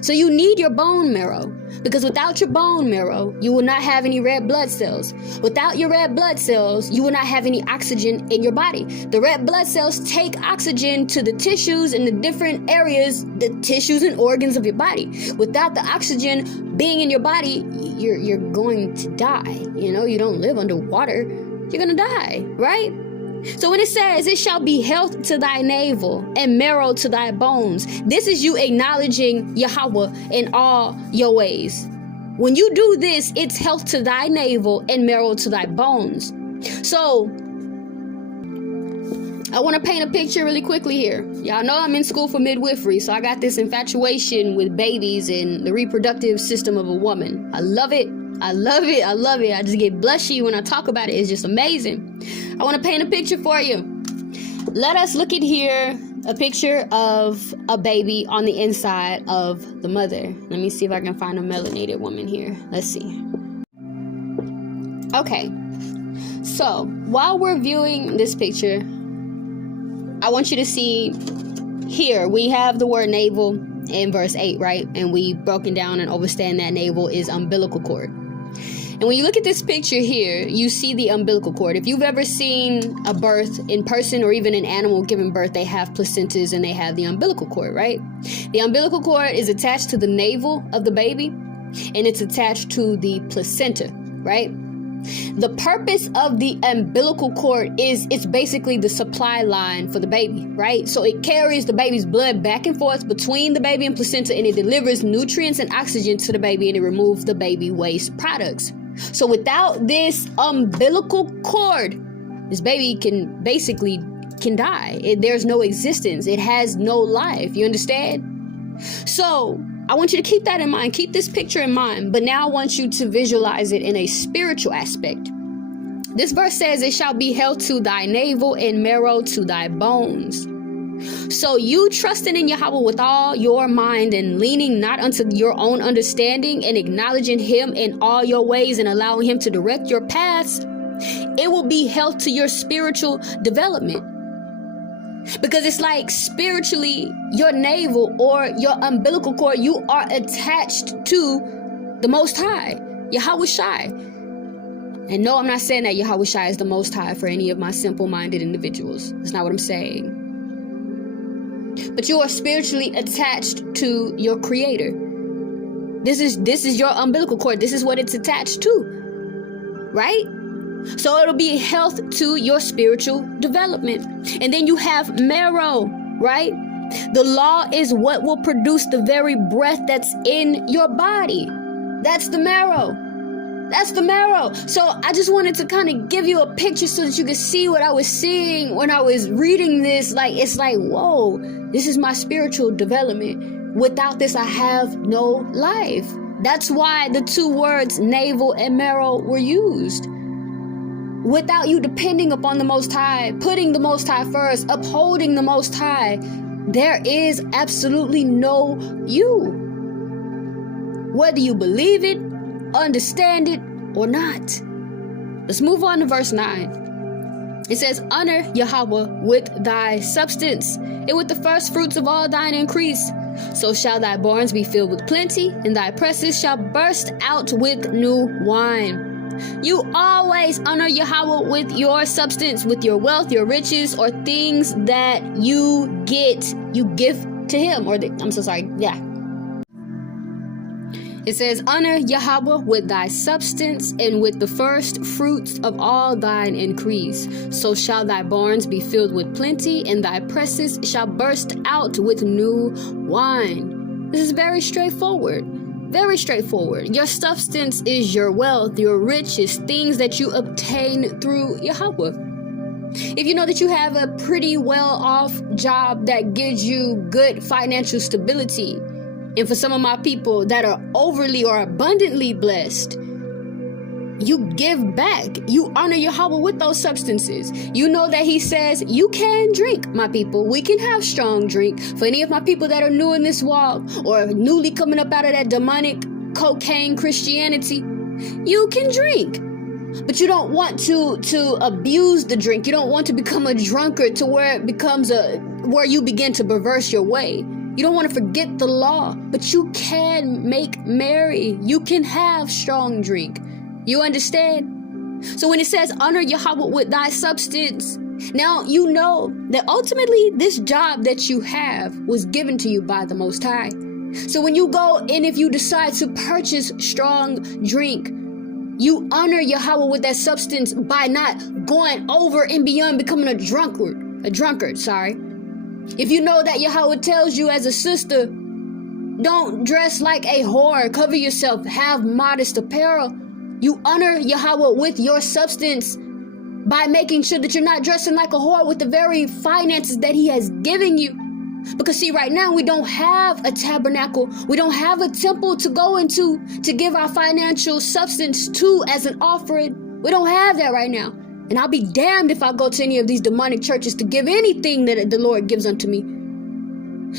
So you need your bone marrow, because without your bone marrow, you will not have any red blood cells. Without your red blood cells, you will not have any oxygen in your body. The red blood cells take oxygen to the tissues and the different areas, the tissues and organs of your body. Without the oxygen being in your body, you're going to die. You don't live underwater. You're going to die, right? So when it says, it shall be health to thy navel and marrow to thy bones, this is you acknowledging Yahawah in all your ways. When you do this, it's health to thy navel and marrow to thy bones. So I want to paint a picture really quickly here. Y'all know I'm in school for midwifery, so I got this infatuation with babies and the reproductive system of a woman. I love it. I love it. I love it. I just get blushy when I talk about it. It's just amazing. I want to paint a picture for you. Let us look at here a picture of a baby on the inside of the mother. Let me see if I can find a melanated woman here. Let's see. Okay. So while we're viewing this picture, I want you to see here we have the word navel in verse 8, right? And we broken down and understand that navel is umbilical cord. And when you look at this picture here, you see the umbilical cord. If you've ever seen a birth in person or even an animal giving birth, they have placentas and they have the umbilical cord, right? The umbilical cord is attached to the navel of the baby and it's attached to the placenta, right? The purpose of the umbilical cord is it's basically the supply line for the baby, right? So it carries the baby's blood back and forth between the baby and placenta, and it delivers nutrients and oxygen to the baby, and it removes the baby waste products. So without this umbilical cord, this baby can die. There's no existence. It has no life. You understand? So I want you to keep that in mind. Keep this picture in mind. But now I want you to visualize it in a spiritual aspect. This verse says, it shall be held to thy navel and marrow to thy bones. So you trusting in Yahweh with all your mind and leaning not unto your own understanding and acknowledging him in all your ways and allowing him to direct your paths, it will be held to your spiritual development. Because it's like spiritually, your navel or your umbilical cord, you are attached to the Most High, Yahawashi. And no, I'm not saying that Yahawashi is the Most High for any of my simple-minded individuals. That's not what I'm saying. But you are spiritually attached to your Creator. This is your umbilical cord. This is what it's attached to, right? So it'll be health to your spiritual development. And then you have marrow, right? The law is what will produce the very breath that's in your body. That's the marrow. That's the marrow. So I just wanted to kind of give you a picture so that you could see what I was seeing when I was reading this. Like, it's like, whoa, this is my spiritual development. Without this, I have no life. That's why the two words navel and marrow were used. Without you depending upon the Most High, putting the Most High first, upholding the Most High, there is absolutely no you. Whether you believe it, understand it, or not. Let's move on to verse 9. It says, honor Yahweh with thy substance, and with the first fruits of all thine increase. So shall thy barns be filled with plenty, and thy presses shall burst out with new wine. You always honor Yahweh with your substance, with your wealth, your riches, or things that you give to him. It says, honor Yahweh with thy substance and with the first fruits of all thine increase. So shall thy barns be filled with plenty, and thy presses shall burst out with new wine. This is very straightforward. Very straightforward. Your substance is your wealth, your riches, things that you obtain through Yahweh. If you know that you have a pretty well-off job that gives you good financial stability, and for some of my people that are overly or abundantly blessed, you give back. You honor Yahweh with those substances. You know that he says you can drink, my people. We can have strong drink. For any of my people that are new in this walk or newly coming up out of that demonic cocaine Christianity, you can drink. But you don't want to abuse the drink. You don't want to become a drunkard to where it becomes where you begin to perverse your way. You don't want to forget the law, but you can make merry. You can have strong drink. You understand? So when it says honor Yahweh with thy substance, now you know that ultimately this job that you have was given to you by the Most High. So when you go and if you decide to purchase strong drink, you honor Yahweh with that substance by not going over and beyond becoming a drunkard. If you know that Yahweh tells you as a sister, don't dress like a whore, cover yourself, have modest apparel, you honor Yahweh with your substance by making sure that you're not dressing like a whore with the very finances that he has given you. Because see, right now we don't have a tabernacle. We don't have a temple to go into to give our financial substance to as an offering. We don't have that right now. And I'll be damned if I go to any of these demonic churches to give anything that the Lord gives unto me.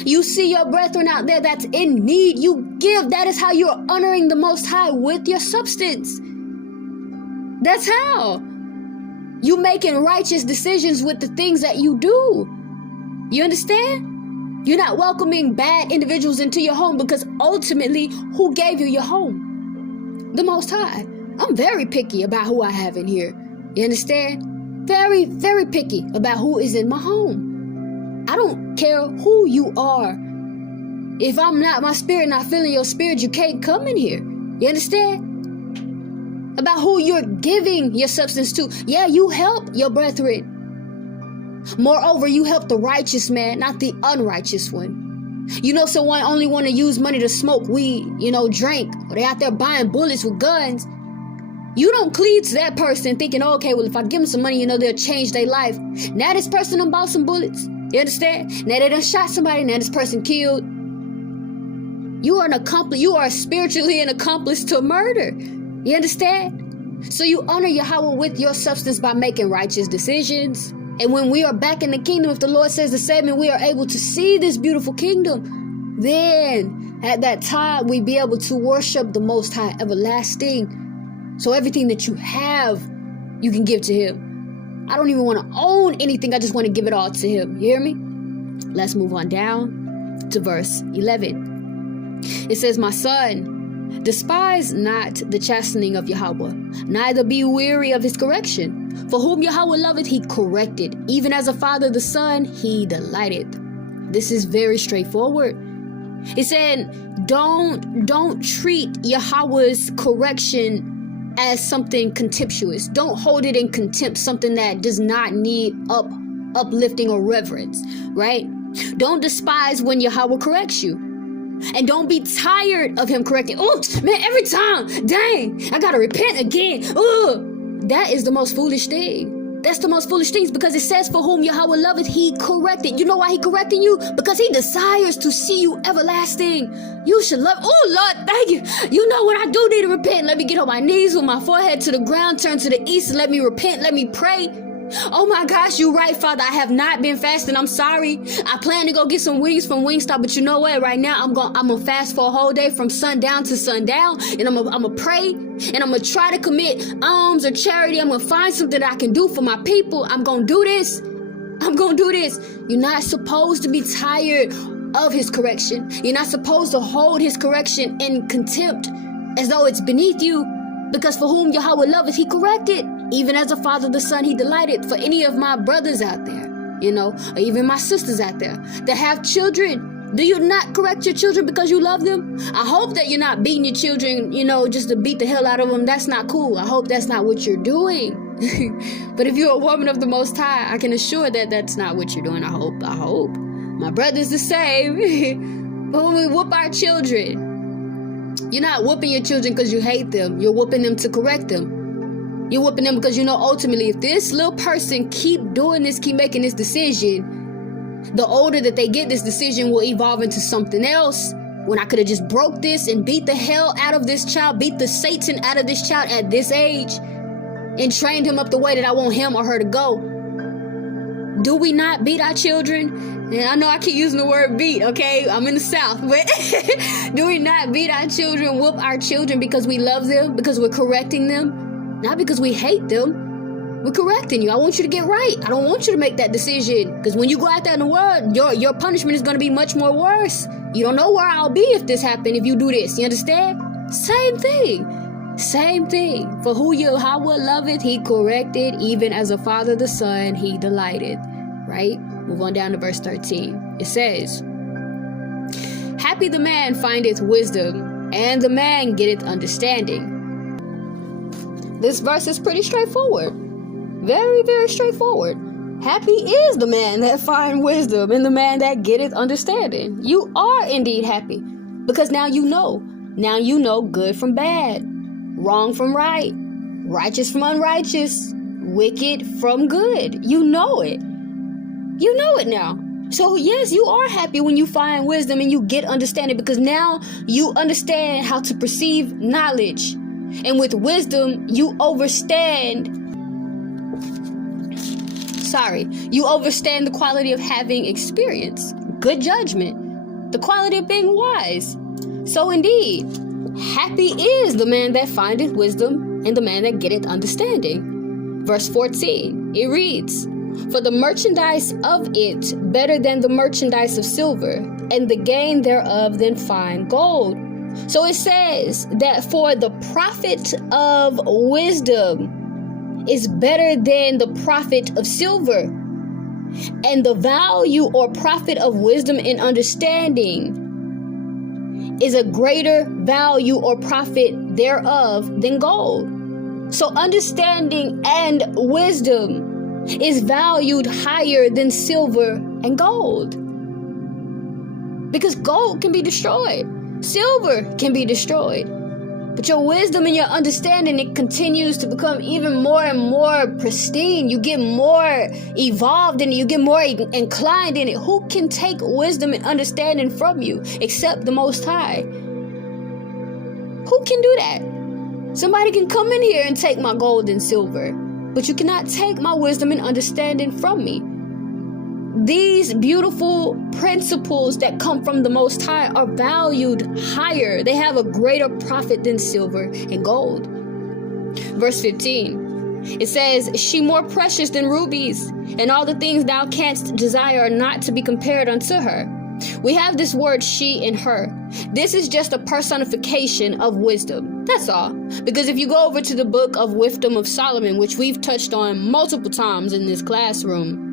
You see your brethren out there that's in need, you give. That is how you're honoring the Most High with your substance. That's how. You making righteous decisions with the things that you do. You understand? You're not welcoming bad individuals into your home because ultimately, who gave you your home? The Most High. I'm very picky about who I have in here. You understand? Very, very picky about who is in my home. I don't care who you are. If I'm not, my spirit not feeling your spirit, you can't come in here. You understand? About who you're giving your substance to. Yeah, you help your brethren. Moreover, you help the righteous man, not the unrighteous one. You know, someone only want to use money to smoke weed, drink, or they out there buying bullets with guns. You don't cleave to that person thinking, oh, okay, well, if I give them some money, they'll change their life. Now this person done bought some bullets. You understand? Now they done shot somebody. Now this person killed. You are an accomplice. You are spiritually an accomplice to murder. You understand? So you honor Yahawah with your substance by making righteous decisions. And when we are back in the kingdom, if the Lord says the same and we are able to see this beautiful kingdom, then at that time we be able to worship the Most High everlasting. So everything that you have, you can give to Him. I don't even want to own anything. I just want to give it all to Him. You hear me? Let's move on down to verse 11. It says, my son, despise not the chastening of Yahawah, neither be weary of His correction. For whom Yahawah loveth, He corrected. Even as a father the son, He delighteth. This is very straightforward. It said, don't treat Yahawah's correction as something contemptuous. Don't hold it in contempt, something that does not need uplifting or reverence, right? Don't despise when Yahawah corrects you. And don't be tired of Him correcting. Oh, man, every time, dang, I gotta repent again. Oh, that is the most foolish thing. That's the most foolish things, because it says, for whom Yahawah loveth, He corrected. You know why He correcting you? Because He desires to see you everlasting. You should love. Oh, Lord, thank you. You know when I do need to repent, let me get on my knees with my forehead to the ground, turn to the east, and let me repent, let me pray. Oh my gosh, you're right, Father. I have not been fasting. I'm sorry. I plan to go get some wings from Wingstop, but you know what? Right now, I'm gonna fast for a whole day from sundown to sundown, and I'm gonna pray, and I'm gonna try to commit alms or charity. I'm gonna find something that I can do for my people. I'm gonna do this. I'm gonna do this. You're not supposed to be tired of His correction. You're not supposed to hold His correction in contempt as though it's beneath you, because for whom Yahawah loveth, He corrected. Even as a father the son, He delighted. For any of my brothers out there, or even my sisters out there that have children, do you not correct your children because you love them? I hope that you're not beating your children, just to beat the hell out of them. That's not cool. I hope that's not what you're doing. But if you're a woman of the Most High, I can assure that that's not what you're doing. I hope. My brother's the same. But when we whoop our children, you're not whooping your children because you hate them. You're whooping them to correct them. You're whooping them because ultimately, if this little person keep doing this, keep making this decision, the older that they get, this decision will evolve into something else. When I could have just broke this and beat the hell out of this child, beat the Satan out of this child at this age, and trained him up the way that I want him or her to go. Do we not beat our children? And I know I keep using the word beat, okay? I'm in the South, but do we not beat our children, whoop our children because we love them, because we're correcting them? Not because we hate them. We're correcting you. I want you to get right. I don't want you to make that decision. Because when you go out there in the world, your punishment is going to be much more worse. You don't know where I'll be if this happened, if you do this. You understand? Same thing. Same thing. For who Yahawah loveth, He corrected. Even as a father the son, He delighted. Right? Move on down to verse 13. It says, happy the man findeth wisdom, and the man getteth understanding. This verse is pretty straightforward. Very, very straightforward. Happy is the man that find wisdom and the man that getteth understanding. You are indeed happy, because now you know. Now you know good from bad, wrong from right, righteous from unrighteous, wicked from good. You know it. You know it now. So yes, you are happy when you find wisdom and you get understanding, because now you understand how to perceive knowledge. And with wisdom, you overstand the quality of having experience, good judgment, the quality of being wise. So indeed, happy is the man that findeth wisdom and the man that getteth understanding. Verse 14, it reads, for the merchandise of it better than the merchandise of silver, and the gain thereof than fine gold. So it says that for the profit of wisdom is better than the profit of silver, and the value or profit of wisdom and understanding is a greater value or profit thereof than gold. So understanding and wisdom is valued higher than silver and gold, because gold can be destroyed, silver can be destroyed, but your wisdom and your understanding, it continues to become even more and more pristine. You get more evolved in it. You get more inclined in it. Who can take wisdom and understanding from you except the Most High? Who can do that? Somebody can come in here and take my gold and silver, but you cannot take my wisdom and understanding from me. These beautiful principles that come from the Most High are valued higher. They have a greater profit than silver and gold. Verse 15, it says, she more precious than rubies, and all the things thou canst desire are not to be compared unto her. We have this word she and her. This is just a personification of wisdom. That's all. Because if you go over to the book of Wisdom of Solomon, which we've touched on multiple times in this classroom,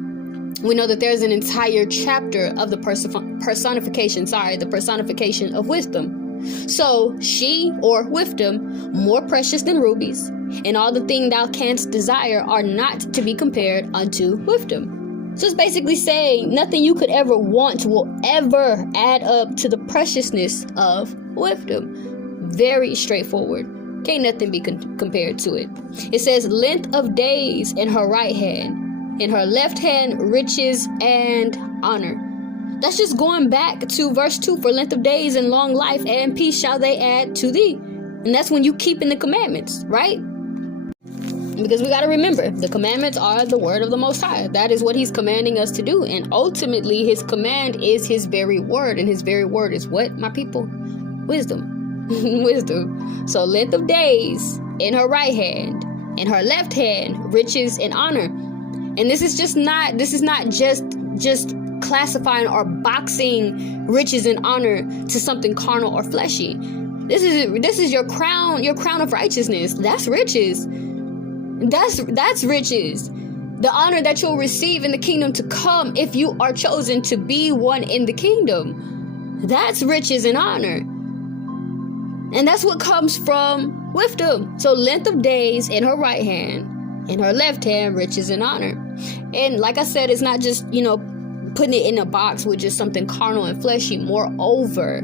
we know that there's an entire chapter of the personification of wisdom. So she, or wisdom, more precious than rubies, and all the thing thou canst desire are not to be compared unto wisdom. So it's basically saying nothing you could ever want will ever add up to the preciousness of wisdom. Very straightforward. Can't nothing be compared to it. It says length of days in her right hand, in her left hand, riches and honor. That's just going back to verse 2. For length of days and long life and peace shall they add to thee. And that's when you keeping the commandments, right? Because we got to remember, the commandments are the word of the Most High. That is what he's commanding us to do. And ultimately, his command is his very word. And his very word is what, my people? Wisdom. Wisdom. So length of days in her right hand, in her left hand, riches and honor. And this is not just classifying or boxing riches and honor to something carnal or fleshy. This is your crown of righteousness. That's riches. That's riches. The honor that you'll receive in the kingdom to come if you are chosen to be one in the kingdom. That's riches and honor. And that's what comes from wisdom. So length of days in her right hand, in her left hand, riches and honor. And like I said, it's not just, putting it in a box with just something carnal and fleshy. Moreover,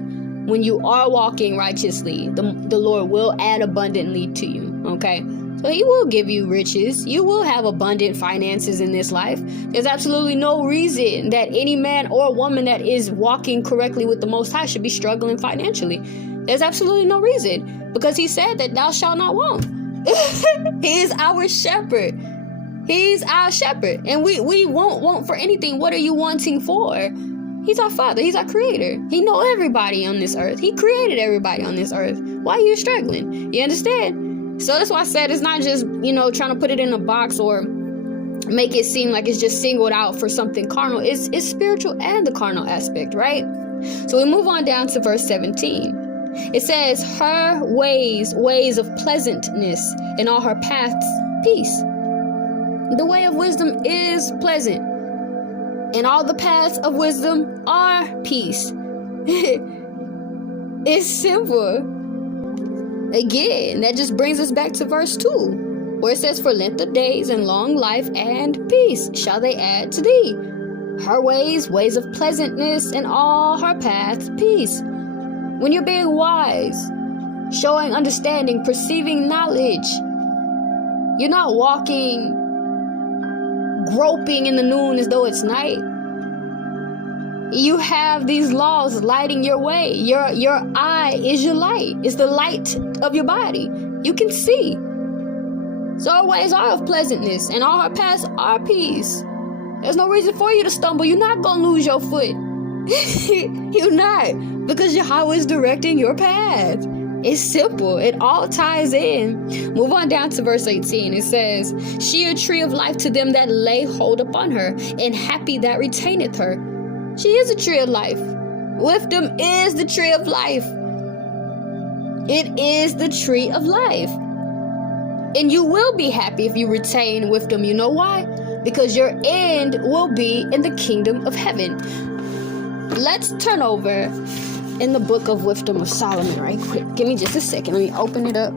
when you are walking righteously, the Lord will add abundantly to you, okay? So he will give you riches. You will have abundant finances in this life. There's absolutely no reason that any man or woman that is walking correctly with the Most High should be struggling financially. There's absolutely no reason, because he said that thou shalt not want. He is our shepherd. He's our shepherd. And we won't want for anything. What are you wanting for? He's our Father. He's our creator. He knows everybody on this earth. He created everybody on this earth. Why are you struggling? You understand? So that's why I said it's not just, trying to put it in a box or make it seem like it's just singled out for something carnal. It's spiritual and the carnal aspect, right? So we move on down to verse 17. It says, her ways of pleasantness, and all her paths peace. The way of wisdom is pleasant, and all the paths of wisdom are peace. It's simple. Again, that just brings us back to verse 2, where it says, for length of days and long life and peace shall they add to thee. Her ways of pleasantness, and all her paths peace. When you're being wise, showing understanding, perceiving knowledge, you're not walking, groping in the noon as though it's night. You have these laws lighting your way. Your eye is your light. It's the light of your body. You can see. So her ways are of pleasantness, and all her paths are peace. There's no reason for you to stumble. You're not going to lose your foot. You're not. Because Yahweh is directing your path. It's simple. It all ties in. Move on down to verse 18. It says, she a tree of life to them that lay hold upon her, and happy that retaineth her. She is a tree of life. Wisdom is the tree of life. It is the tree of life. And you will be happy if you retain wisdom. You know why? Because your end will be in the kingdom of heaven. Let's turn over in the book of Wisdom of Solomon right quick. Give me just a second. Let me open it up.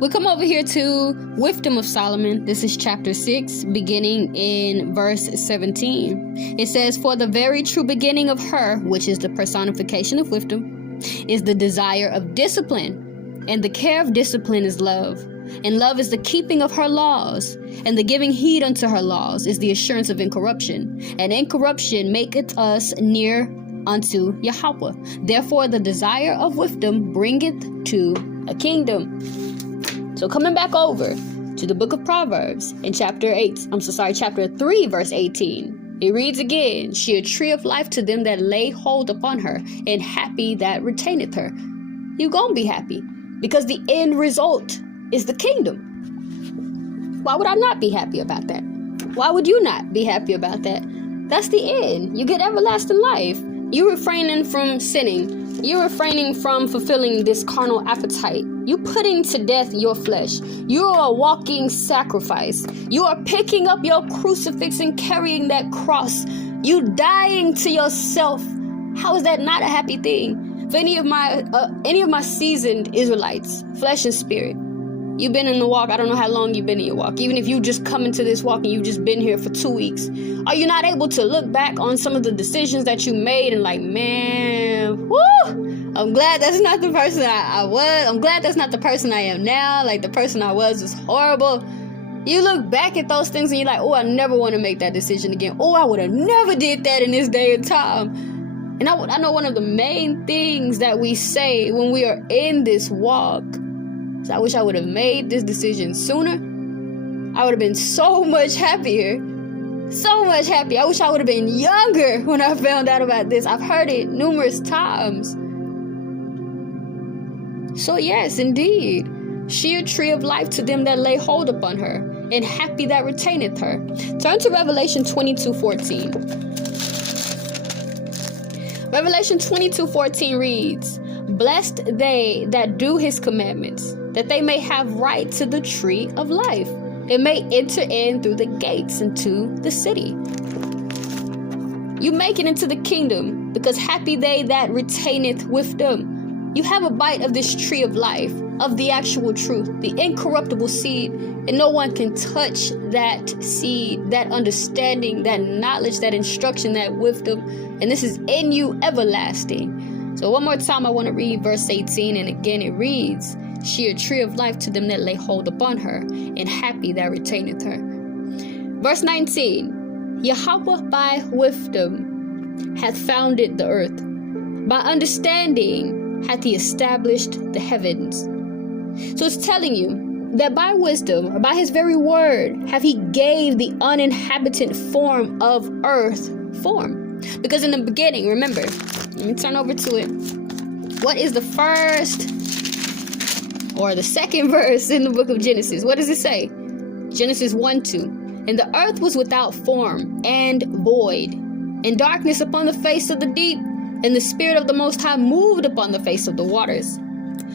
We come over here to Wisdom of Solomon. This is chapter 6, beginning in verse 17. It says, "For the very true beginning of her, which is the personification of wisdom, is the desire of discipline. And the care of discipline is love. And love is the keeping of her laws. And the giving heed unto her laws is the assurance of incorruption. And incorruption maketh us near unto Yahawah. Therefore the desire of wisdom bringeth to a kingdom." So coming back over to the book of Proverbs in chapter 3, verse 18. It reads again, "She a tree of life to them that lay hold upon her, and happy that retaineth her." You gonna be happy. Because the end result is the kingdom. Why would I not be happy about that? Why would you not be happy about that? That's the end. You get everlasting life. You're refraining from sinning. You're refraining from fulfilling this carnal appetite. You putting to death your flesh. You are a walking sacrifice. You are picking up your crucifix and carrying that cross. You dying to yourself. How is that not a happy thing? For any of my seasoned Israelites, flesh and spirit, you've been in the walk. I don't know how long you've been in your walk. Even if you just come into this walk and you've just been here for 2 weeks, are you not able to look back on some of the decisions that you made and like, man, whoo, I'm glad that's not the person I was. I'm glad that's not the person I am now. Like, the person I was horrible. You look back at those things and you're like, oh, I never want to make that decision again. Oh, I would have never did that in this day and time. And I know one of the main things that we say when we are in this walk is, I wish I would have made this decision sooner. I would have been so much happier. So much happier. I wish I would have been younger when I found out about this. I've heard it numerous times. So yes, indeed. She a tree of life to them that lay hold upon her, and happy that retaineth her. Turn to Revelation 22:14. Revelation 22:14 reads, "Blessed they that do his commandments, that they may have right to the tree of life, and may enter in through the gates into the city." You make it into the kingdom, because happy they that retaineth wisdom. You have a bite of this tree of life, of the actual truth, the incorruptible seed, and no one can touch that seed, that understanding, that knowledge, that instruction, that wisdom. And this is in you everlasting. So one more time, I want to read verse 18. And again, it reads, "She a tree of life to them that lay hold upon her, and happy that retaineth her." Verse 19, "Yahawah by wisdom hath founded the earth. By understanding hath he established the heavens." So it's telling you that by wisdom, or by his very word, have he gave the uninhabited form of earth form. Because in the beginning, remember, let me turn over to it. What is the first or the second verse in the book of Genesis? What does it say? Genesis 1:2. "And the earth was without form and void, and darkness upon the face of the deep, and the Spirit of the Most High moved upon the face of the waters."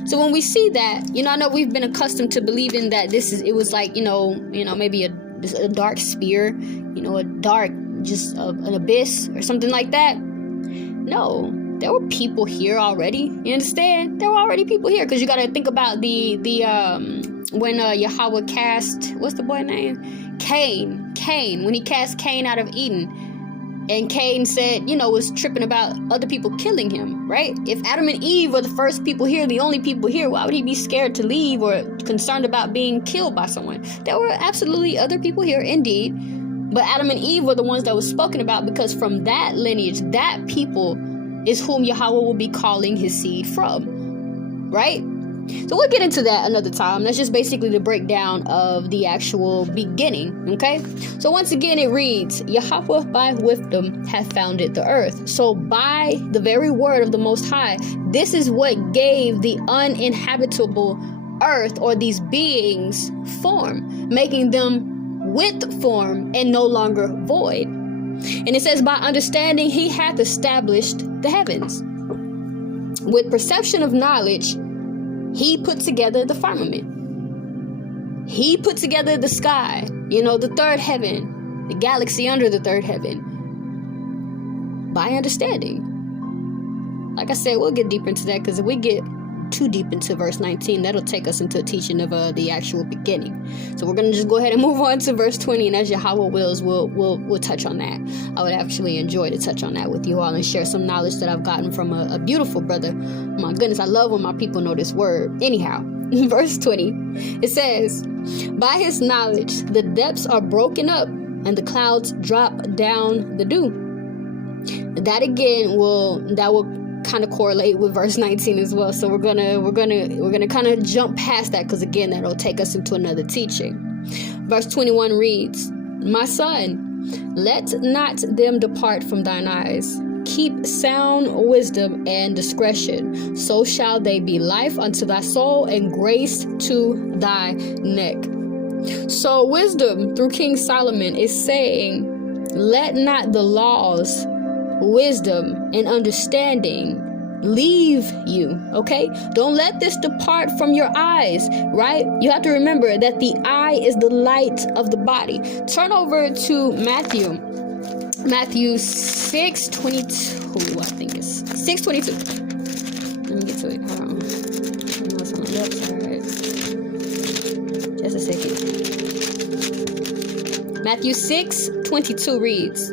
So when we see that, I know we've been accustomed to believing that it was like, maybe a dark sphere, a dark, just an abyss or something like that. No, there were people here already. You understand? There were already people here, because you got to think about when Yahweh cast, what's the boy name? Cain, when he cast Cain out of Eden. And Cain said, was tripping about other people killing him, right? If Adam and Eve were the first people here, the only people here, why would he be scared to leave or concerned about being killed by someone? There were absolutely other people here, indeed. But Adam and Eve were the ones that was spoken about, because from that lineage, that people is whom Yahweh will be calling his seed from, right? So we'll get into that another time. That's just basically the breakdown of the actual beginning, okay? So once again, it reads, "Yahawah by wisdom hath founded the earth." So by the very word of the Most High, this is what gave the uninhabitable earth, or these beings, form, making them with form and no longer void. And it says, by understanding he hath established the heavens. with perception of knowledge, he put together the firmament. He put together the sky, the third heaven, the galaxy under the third heaven, by understanding. Like I said, we'll get deeper into that, because if we get too deep into verse 19, that'll take us into a teaching of the actual beginning. So we're going to just go ahead and move on to verse 20, and as Yahweh wills, we'll touch on that. I would actually enjoy to touch on that with you all and share some knowledge that I've gotten from a beautiful brother. My goodness, I love when my people know this word. Anyhow, verse 20, it says, by his knowledge the depths are broken up, and the clouds drop down the dew. That again will kind of correlate with verse 19 as well. So we're gonna kind of jump past that, because again, that'll take us into another teaching. Verse 21 reads, my son, let not them depart from thine eyes. Keep sound wisdom and discretion, so shall they be life unto thy soul and grace to thy neck. So wisdom through King Solomon is saying, let not the laws, wisdom, and understanding leave you, okay? Don't let this depart from your eyes, right? You have to remember that the eye is the light of the body. Turn over to Matthew 6:22, I think it's 6:22. Let me get to it. Hold on. I know it's on the website. Just a second. Matthew 6:22 reads,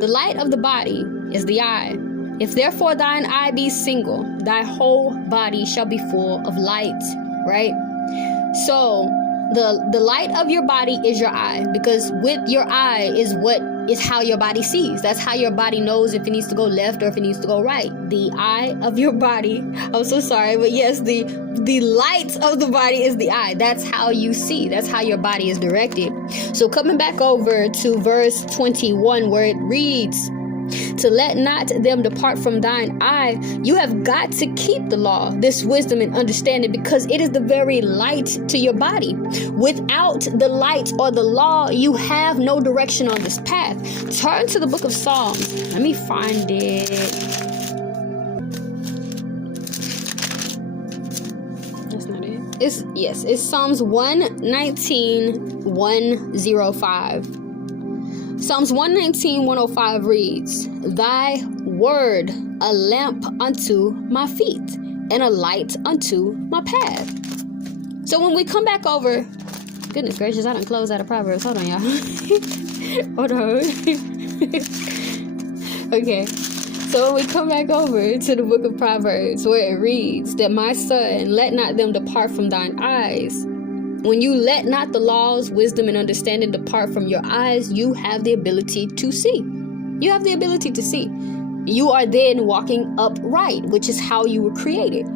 the light of the body is the eye. If therefore thine eye be single, thy whole body shall be full of light, right? So the light of your body is your eye, because with your eye is how your body sees. That's how your body knows if it needs to go left or if it needs to go right. The eye of your body, I'm so sorry, but yes, the light of the body is the eye. That's how you see. That's how your body is directed. So coming back over to verse 21, where it reads, to let not them depart from thine eye, you have got to keep the law, this wisdom and understanding, because it is the very light to your body. Without the light or the law, you have no direction on this path. Turn to the book of Psalms. Let me find it. That's not it. It's Psalms 119:105. Psalms 119:105 reads, thy word a lamp unto my feet and a light unto my path. So when we come back over, goodness gracious, I done closed out of Proverbs. Hold on, y'all. Hold on. Okay. So when we come back over to the book of Proverbs, where it reads that my son, let not them depart from thine eyes. When you let not the laws, wisdom, and understanding depart from your eyes, you have the ability to see. You have the ability to see. You are then walking upright, which is how you were created.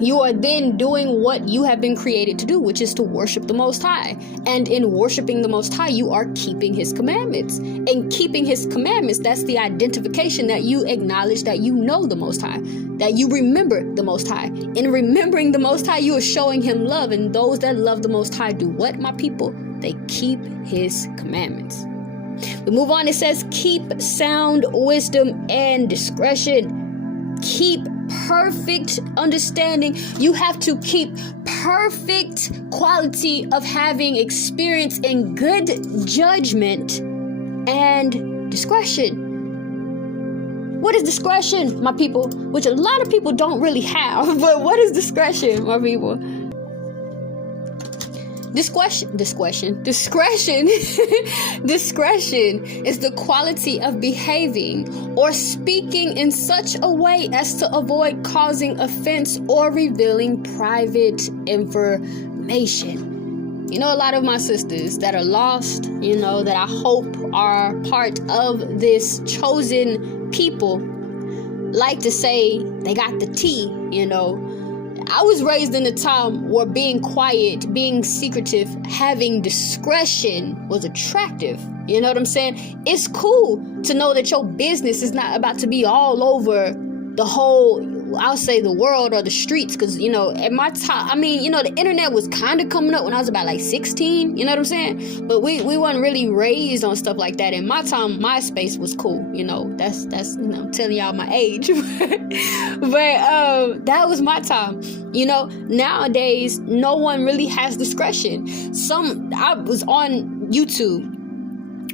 You are then doing what you have been created to do, which is to worship the Most High. And in worshiping the Most High, you are keeping His commandments. In keeping His commandments, that's the identification that you acknowledge that you know the Most High, that you remember the Most High. In remembering the Most High, you are showing Him love. And those that love the Most High do what, my people? They keep His commandments. We move on. It says, keep sound wisdom and discretion. Keep perfect understanding. You have to keep perfect quality of having experience in good judgment and discretion. What is discretion, my people? Which a lot of people don't really have. But what is discretion, my people? Discretion is the quality of behaving or speaking in such a way as to avoid causing offense or revealing private information. You know, a lot of my sisters that are lost, that I hope are part of this chosen people, like to say they got the tea, I was raised in a time where being quiet, being secretive, having discretion was attractive. You know what I'm saying? It's cool to know that your business is not about to be all over the whole I'll say the world or the streets, because, at my time, the internet was kind of coming up when I was about like 16, you know what I'm saying? But we weren't really raised on stuff like that. In my time, MySpace was cool, that's telling y'all my age. But that was my time. Nowadays, no one really has discretion. I was on YouTube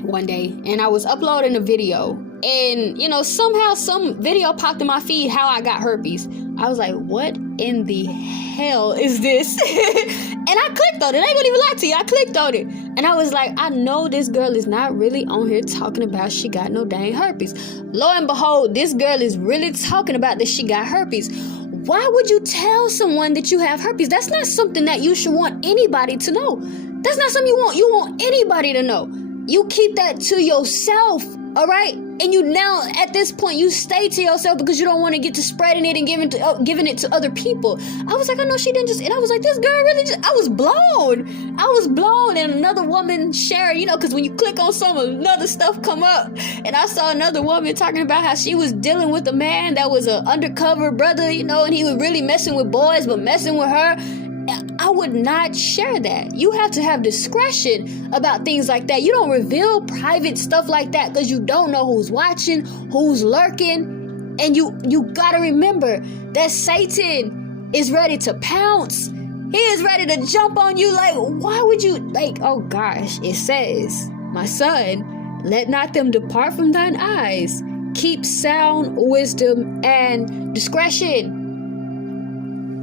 one day and I was uploading a video, and somehow some video popped in my feed how I got herpes. I was like, what in the hell is this? And I clicked on it. I ain't gonna even lie to you. I clicked on it and I was like, I know this girl is not really on here talking about she got no dang herpes. Lo and behold, this girl is really talking about that she got herpes. Why would you tell someone that you have herpes? That's not something that you should want anybody to know. That's not something you want anybody to know. You keep that to yourself, all right? And you now, at this point, you stay to yourself because you don't want to get to spreading it and giving it to other people. I was like, I know she didn't just, and I was like, this girl really just, I was blown. And another woman shared, because when you click on another stuff come up. And I saw another woman talking about how she was dealing with a man that was an undercover brother, and he was really messing with boys, but messing with her. I would not share that. You have to have discretion about things like that. You don't reveal private stuff like that because you don't know who's watching, who's lurking. And you gotta remember that Satan is ready to pounce. He is ready to jump on you. Like, why would you, oh gosh, it says, my son, let not them depart from thine eyes. Keep sound wisdom and discretion.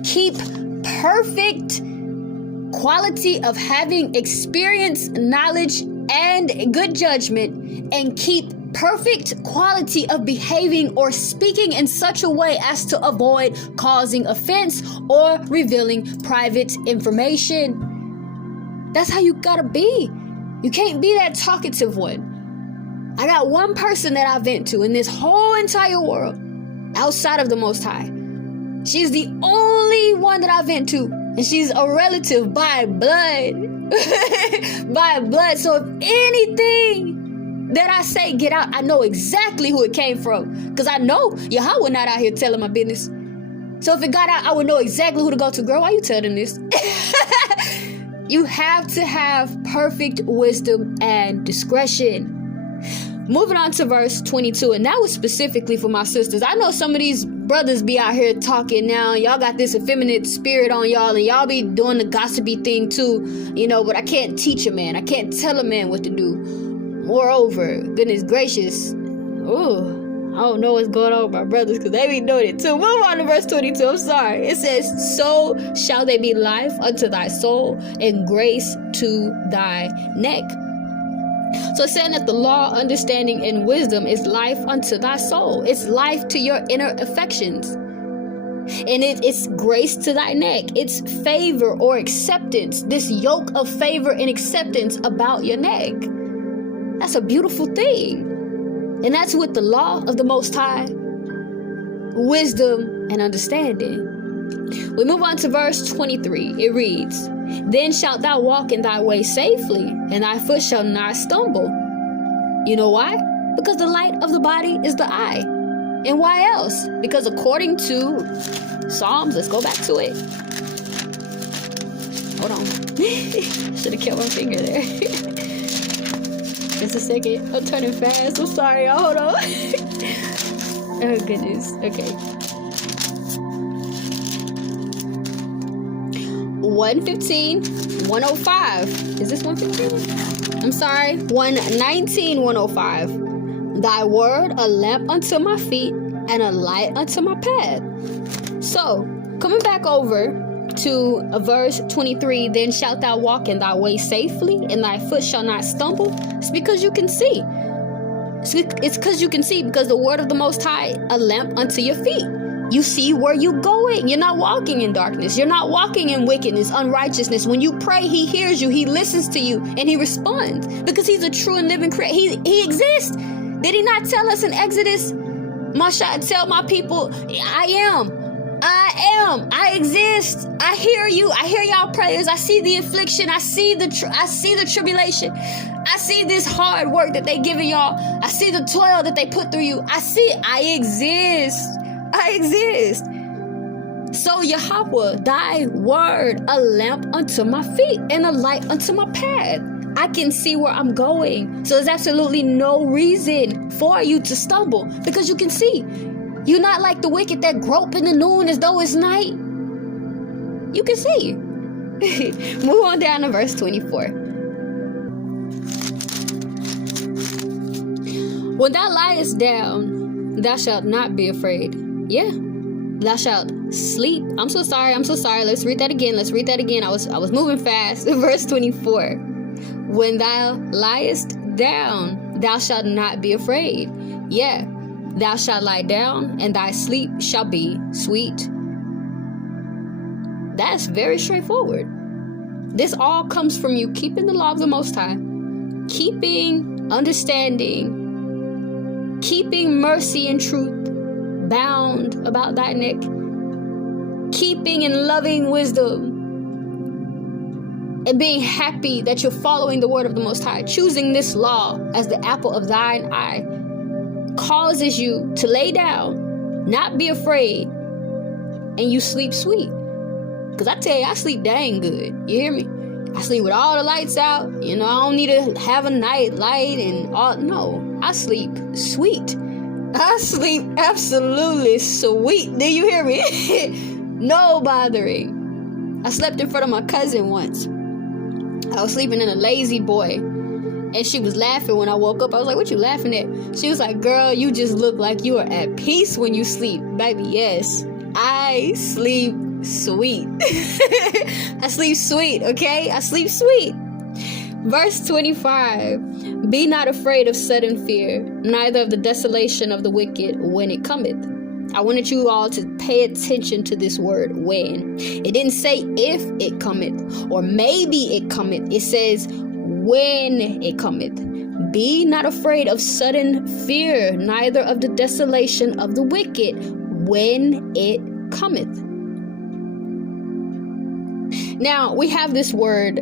Keep perfect quality of having experience, knowledge, and good judgment, and keep perfect quality of behaving or speaking in such a way as to avoid causing offense or revealing private information. That's how you gotta be. You can't be that talkative one. I got one person that I vent to in this whole entire world outside of the Most High. She's the only one that I vent to, and she's a relative by blood. By blood. So if anything that I say get out, I know exactly who it came from, because I know Yahawah not out here telling my business. So if it got out, I would know exactly who to go to. Girl, why you telling this? You have to have perfect wisdom and discretion. Moving on to verse 22, and that was specifically for my sisters. I know some of these brothers be out here talking now. Y'all got this effeminate spirit on y'all, and y'all be doing the gossipy thing too, but I can't teach a man. I can't tell a man what to do. Moreover, goodness gracious, I don't know what's going on with my brothers, because they be doing it too. Move on to verse 22. I'm sorry. It says, so shall they be life unto thy soul and grace to thy neck. So it's saying that the law, understanding, and wisdom is life unto thy soul. It's life to your inner affections. And it's grace to thy neck. It's favor or acceptance. This yoke of favor and acceptance about your neck. That's a beautiful thing. And that's with the law of the Most High, wisdom, and understanding. We move on to verse 23. It reads, then shalt thou walk in thy way safely, and thy foot shall not stumble. You know why? Because the light of the body is the eye. And why else? Because according to Psalms, let's go back to it. Hold on. Should have kept my finger there. Just a second. I'm turning fast. I'm sorry, y'all. Hold on. Oh, goodness. Okay. 115, 105. Is this 115? I'm sorry. 119, 105. Thy word, a lamp unto my feet and a light unto my path. So, coming back over to verse 23, then shalt thou walk in thy way safely, and thy foot shall not stumble. It's because you can see. It's because you can see, because the word of the Most High, a lamp unto your feet. You see where you're going. You're not walking in darkness. You're not walking in wickedness, unrighteousness. When you pray, he hears you. He listens to you, and he responds because he's a true and living creator. He exists. Did he not tell us in Exodus, Mashpachaah, tell my people, I am. I exist. I hear you. I hear y'all prayers. I see the affliction. I see the tribulation. I see this hard work that they giving y'all. I see the toil that they put through you. I exist. I exist. So Yahawah, thy word, a lamp unto my feet and a light unto my path. I can see where I'm going. So there's absolutely no reason for you to stumble because you can see. You're not like the wicked that grope in the noon as though it's night. You can see. Move on down to verse 24. When thou liest down, thou shalt not be afraid. Yeah. Thou shalt sleep. I'm so sorry. Let's read that again. I was moving fast. Verse 24. When thou liest down, thou shalt not be afraid. Yeah. Thou shalt lie down, and thy sleep shall be sweet. That's very straightforward. This all comes from you keeping the law of the Most High, keeping understanding, keeping mercy and truth bound about thy neck, keeping and loving wisdom, and being happy that you're following the word of the Most High. Choosing this law as the apple of thine eye causes you to lay down, not be afraid, and you sleep sweet. Because I tell you, I sleep dang good. You hear me? I sleep with all the lights out. I don't need to have a night light and all. No, I sleep sweet. I sleep absolutely sweet. Do you hear me? No bothering. I slept in front of my cousin once. I was sleeping in a lazy boy. And she was laughing when I woke up. I was like, what you laughing at? She was like, girl, you just look like you are at peace when you sleep. Baby, yes. I sleep sweet. I sleep sweet, okay? I sleep sweet. Verse 25. Be not afraid of sudden fear, neither of the desolation of the wicked when it cometh. I wanted you all to pay attention to this word, when. It didn't say if it cometh or maybe it cometh. It says when it cometh. Be not afraid of sudden fear, neither of the desolation of the wicked when it cometh. Now, we have this word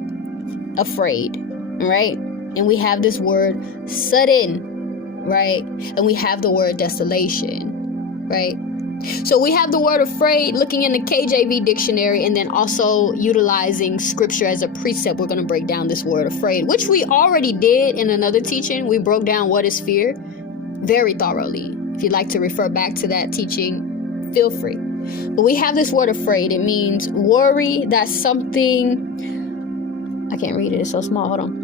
afraid, right? And we have this word sudden, right? And we have the word desolation, right? So we have the word afraid looking in the KJV dictionary, and then also utilizing scripture as a precept. We're going to break down this word afraid, which we already did in another teaching. We broke down what is fear very thoroughly. If you'd like to refer back to that teaching, feel free. But we have this word afraid. It means worry that something, I can't read it, it's so small, hold on.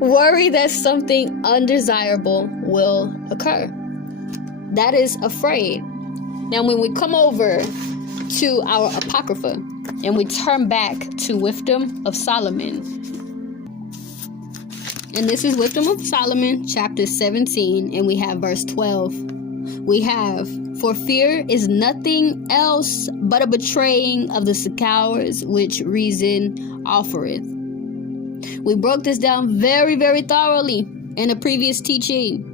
Worry that something undesirable will occur. That is afraid. Now, when we come over to our Apocrypha and we turn back to Wisdom of Solomon, and this is Wisdom of Solomon, chapter 17, and we have verse 12. We have, for fear is nothing else but a betraying of the cowards which reason offereth. We broke this down very, very thoroughly in a previous teaching.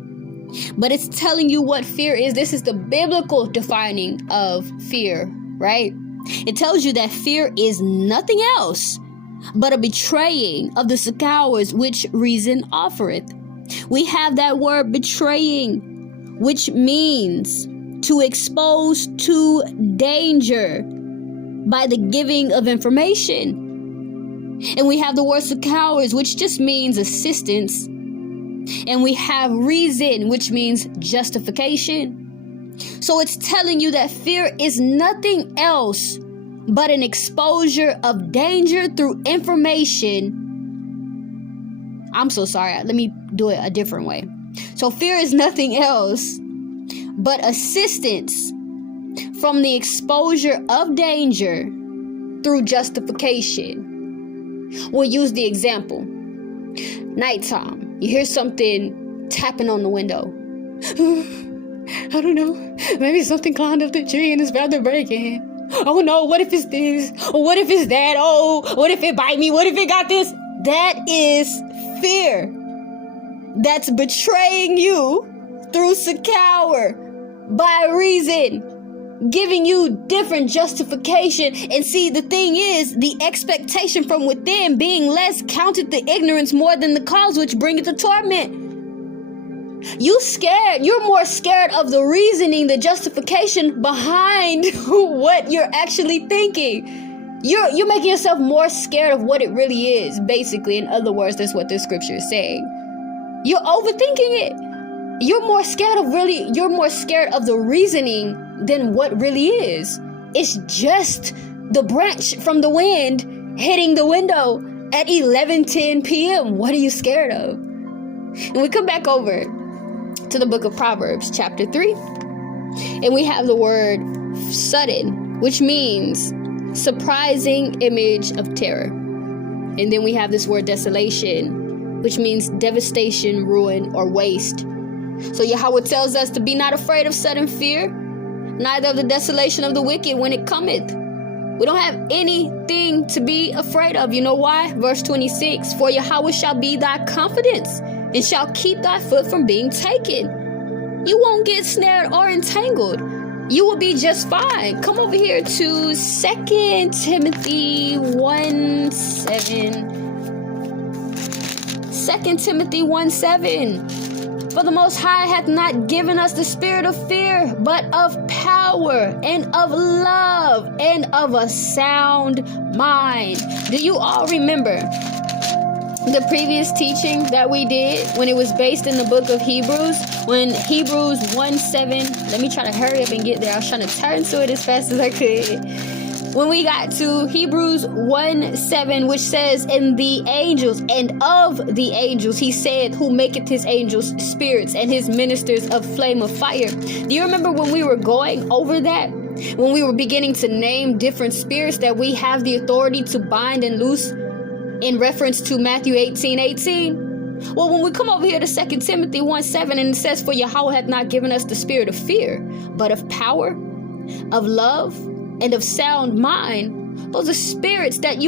But it's telling you what fear is. This is the biblical defining of fear, right? It tells you that fear is nothing else but a betraying of the cowards which reason offereth. We have that word betraying, which means to expose to danger by the giving of information. And we have the word cowards, which just means assistance. And we have reason, which means justification. So it's telling you that fear is nothing else but an exposure of danger through information. I'm so sorry. Let me do it a different way. So fear is nothing else but assistance from the exposure of danger through justification. We'll use the example. Nighttime. You hear something tapping on the window. I don't know. Maybe something climbed up the tree and is about to break in. Oh no, what if it's this? Or what if it's that? Oh, what if it bite me? What if it got this? That is fear. That's betraying you through cowards by reason, giving you different justification. And see, the thing is, the expectation from within being less counted the ignorance more than the cause which bringeth the torment. You're more scared of the reasoning, the justification behind what you're actually thinking. You're making yourself more scared of what it really is, basically. In other words, that's what this scripture is saying. You're overthinking it. You're more scared of the reasoning than what really is. It's just the branch from the wind hitting the window at 11:10 p.m. What are you scared of? And we come back over to the book of Proverbs, chapter 3. And we have the word sudden, which means surprising image of terror. And then we have this word desolation, which means devastation, ruin, or waste. So Yahweh tells us to be not afraid of sudden fear, neither of the desolation of the wicked when it cometh. We don't have anything to be afraid of. You know why? Verse 26, for Yahweh shall be thy confidence, and shall keep thy foot from being taken. You won't get snared or entangled. You will be just fine. Come over here to 2 Timothy 1:7. 2 Timothy 1:7. For the Most High hath not given us the spirit of fear, but of power and of love and of a sound mind. Do you all remember the previous teaching that we did when it was based in the book of Hebrews? When Hebrews 1:7, let me try to hurry up and get there. I was trying to turn to it as fast as I could. When we got to Hebrews 1:7, which says, and the angels, and of the angels, he said, who maketh his angels spirits and his ministers of flame of fire. Do you remember when we were going over that? When we were beginning to name different spirits that we have the authority to bind and loose in reference to Matthew 18:18? Well, when we come over here to 2 Timothy 1:7, and it says, for Yahweh hath not given us the spirit of fear, but of power, of love, and of sound mind. Those are spirits that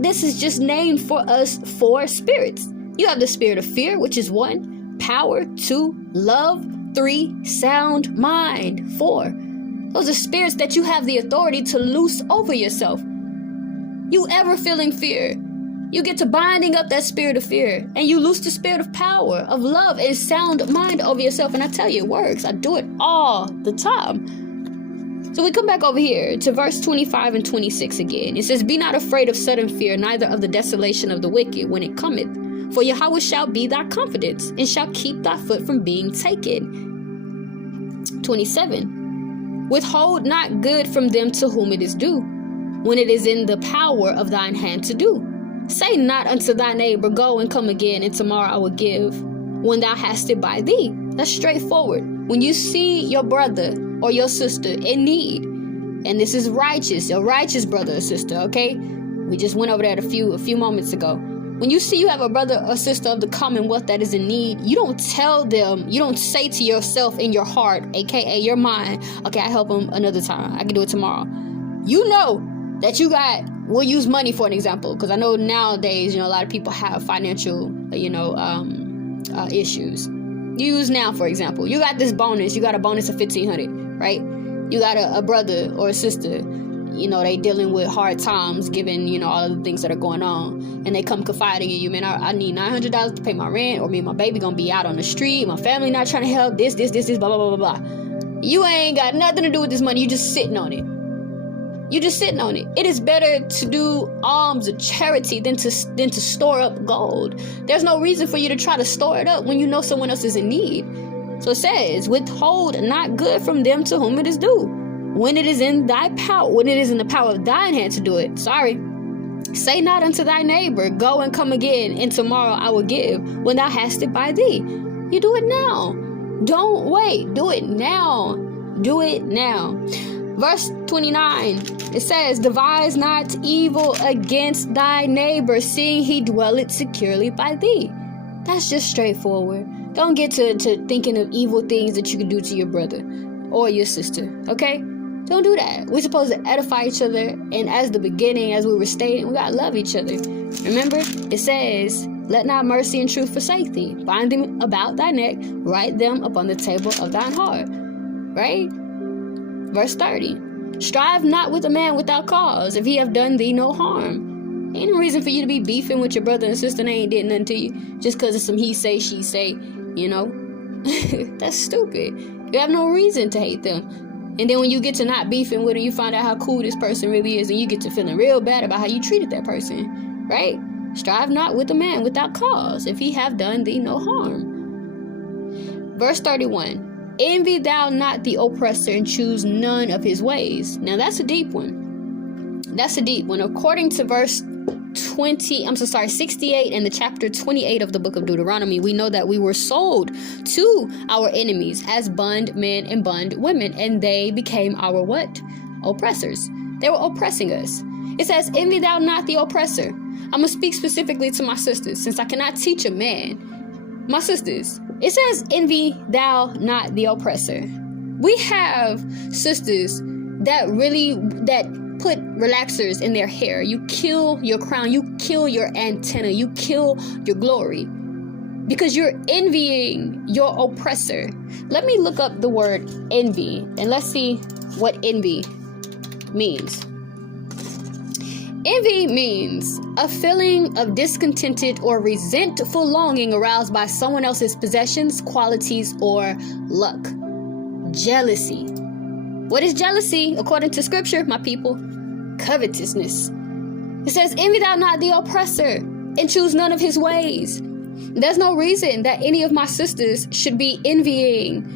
this is just named for us, 4 spirits. You have the spirit of fear, which is 1, power, 2, love, 3, sound mind, 4. Those are spirits that you have the authority to loose over yourself. You ever feeling fear, you get to binding up that spirit of fear, and you loose the spirit of power, of love, and sound mind over yourself. And I tell you, it works. I do it all the time. So we come back over here to verse 25 and 26 again. It says, be not afraid of sudden fear, neither of the desolation of the wicked when it cometh. For Yahweh shall be thy confidence, and shall keep thy foot from being taken. 27. Withhold not good from them to whom it is due, when it is in the power of thine hand to do. Say not unto thy neighbor, go and come again, and tomorrow I will give, when thou hast it by thee. That's straightforward. When you see your brother or your sister in need, and this is righteous, your righteous brother or sister, okay? We just went over that a few moments ago. When you see you have a brother or sister of the commonwealth that is in need, you don't tell them, you don't say to yourself in your heart, aka your mind, okay, I help them another time, I can do it tomorrow. You know that we'll use money for an example, because I know nowadays, a lot of people have financial, issues. Use now, for example, you got this bonus, you got a bonus of $1,500, right? You got a brother or a sister, they dealing with hard times, given, all of the things that are going on, and they come confiding in you, man, I need $900 to pay my rent, or me and my baby gonna be out on the street, my family not trying to help, this, blah, blah, blah, blah, blah. You ain't got nothing to do with this money, you just sitting on it. It is better to do alms or charity than to store up gold. There's no reason for you to try to store it up when you know someone else is in need. So it says, withhold not good from them to whom it is due, when it is in the power of thine hand to do it. Say not unto thy neighbor, go and come again, and tomorrow I will give, when thou hast it by thee. You do it now. Don't wait. Do it now. Verse 29, it says, devise not evil against thy neighbor, seeing he dwelleth securely by thee. That's just straightforward. Don't get to thinking of evil things that you can do to your brother or your sister, okay? Don't do that. We're supposed to edify each other, and as we were stating, we gotta love each other. Remember, it says, let not mercy and truth forsake thee. Bind them about thy neck, write them upon the table of thine heart, right? Verse 30, strive not with a man without cause, if he have done thee no harm. Ain't no reason for you to be beefing with your brother and sister, and they ain't did nothing to you, just because of some he say, she say, That's stupid. You have no reason to hate them. And then when you get to not beefing with them, you find out how cool this person really is, and you get to feeling real bad about how you treated that person, right? Strive not with a man without cause, if he have done thee no harm. Verse 31. Envy thou not the oppressor, and choose none of his ways. Now that's a deep one. That's a deep one. According to verse 68 in the chapter 28 of the book of Deuteronomy, we know that we were sold to our enemies as bondmen and bondwomen, and they became our what? Oppressors. They were oppressing us. It says, envy thou not the oppressor. I'm going to speak specifically to my sisters, since I cannot teach a man. My sisters, it says, envy thou not the oppressor. We have sisters that put relaxers in their hair. You kill your crown, you kill your antenna, you kill your glory because you're envying your oppressor. Let me look up the word envy and let's see what envy means. Envy means a feeling of discontented or resentful longing aroused by someone else's possessions, qualities, or luck. Jealousy. What is jealousy? According to scripture, my people, covetousness. It says, envy thou not the oppressor, and choose none of his ways. There's no reason that any of my sisters should be envying,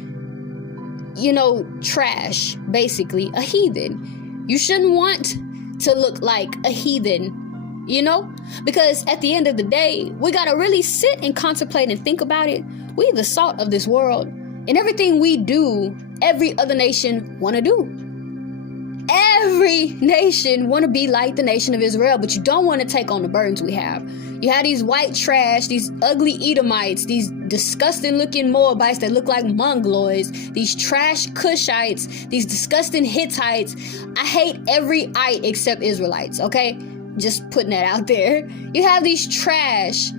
trash, basically, a heathen. You shouldn't want to look like a heathen, because at the end of the day, we got to really sit and contemplate and think about it. We the salt of this world, and everything we do, every other nation want to do. Every nation want to be like the nation of Israel, but you don't want to take on the burdens we have. You have these white trash, these ugly Edomites, these disgusting looking Moabites that look like Mongoloids, these trash Cushites, these disgusting Hittites. I hate every ite except Israelites, okay? Just putting that out there. You have these trash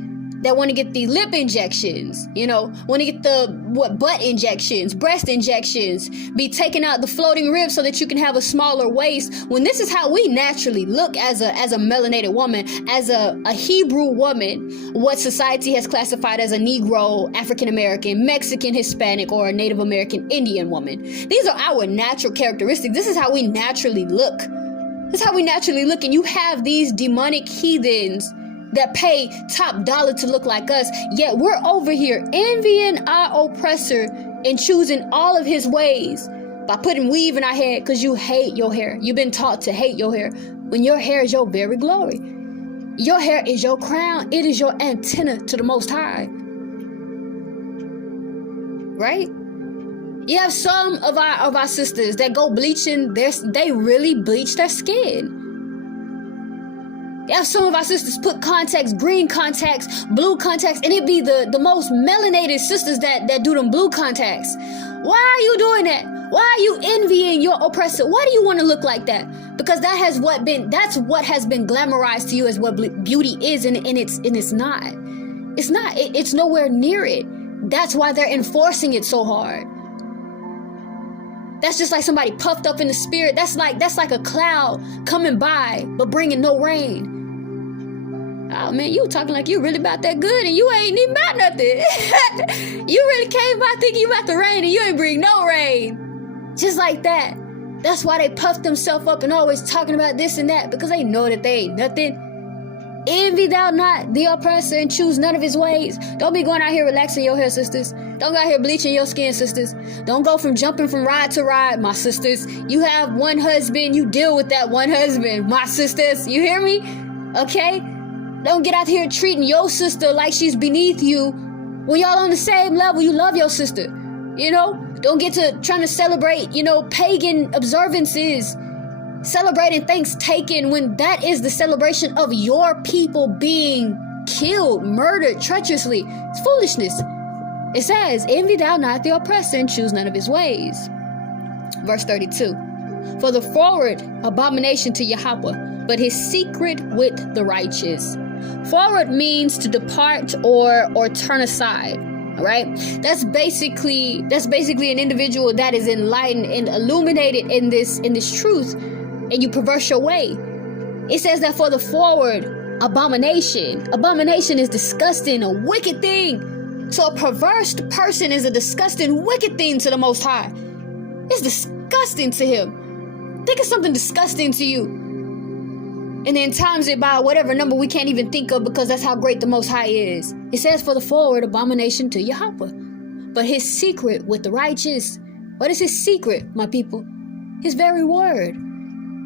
that want to get the lip injections, want to get the butt injections, breast injections, be taking out the floating ribs so that you can have a smaller waist, when this is how we naturally look as a melanated woman, as a Hebrew woman, what society has classified as a Negro, African American, Mexican, Hispanic, or a Native American Indian woman. These are our natural characteristics. This is how we naturally look. This is how we naturally look, and you have these demonic heathens that pay top dollar to look like us, yet we're over here envying our oppressor and choosing all of his ways by putting weave in our hair because you hate your hair. You've been taught to hate your hair when your hair is your very glory. Your hair is your crown. It is your antenna to the Most High. Right? You have some of our sisters that go bleaching they really bleach their skin. Yeah, some of our sisters put contacts, green contacts, blue contacts, and it be the most melanated sisters that do them blue contacts. Why are you doing that? Why are you envying your oppressor? Why do you want to look like that? Because that's what has been glamorized to you as what beauty is, and it's not. It's not. It's nowhere near it. That's why they're enforcing it so hard. That's just like somebody puffed up in the spirit. That's like a cloud coming by but bringing no rain. Oh man, you talking like you really about that good and you ain't even about nothing. You really came by thinking you about the rain and you ain't bring no rain. Just like that. That's why they puff themselves up and always talking about this and that, because they know that they ain't nothing. Envy thou not the oppressor, and choose none of his ways. Don't be going out here relaxing your hair, sisters. Don't go out here bleaching your skin, sisters. Don't go from jumping from ride to ride, my sisters. You have one husband, you deal with that one husband, my sisters. You hear me? Okay? Don't get out here treating your sister like she's beneath you when y'all on the same level. You love your sister. Don't get to trying to celebrate, pagan observances, celebrating Thanksgiving when that is the celebration of your people being killed, murdered treacherously. It's foolishness. It says, envy thou not the oppressor, and choose none of his ways. Verse 32. For the forward abomination to Yahawah, but his secret with the righteous. Forward means to depart or turn aside. All right, that's basically an individual that is enlightened and illuminated in this truth, and you perverse your way. It says that for the forward abomination is disgusting, a wicked thing. So a perverse person is a disgusting, wicked thing to the Most High. It's disgusting to him. Think of something disgusting to you, and then times it by whatever number we can't even think of, because that's how great the Most High is. It says, for the forward abomination to Yahweh, but his secret with the righteous. What is his secret, my people? His very word.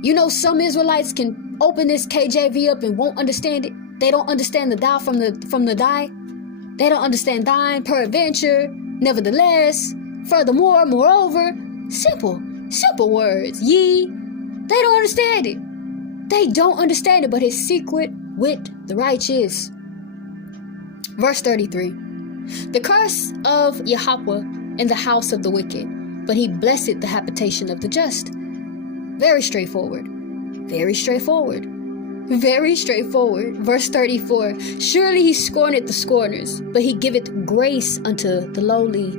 You know, some Israelites can open this KJV up and won't understand it. They don't understand the thou from the die. They don't understand thine, peradventure, nevertheless, furthermore, moreover. Simple words. Ye. They don't understand it. They don't understand it, but his secret with the righteous. Verse 33. The curse of Yahweh in the house of the wicked, but he blessed the habitation of the just. Very straightforward. Very straightforward. Very straightforward. Verse 34. Surely he scorneth the scorners, but he giveth grace unto the lowly.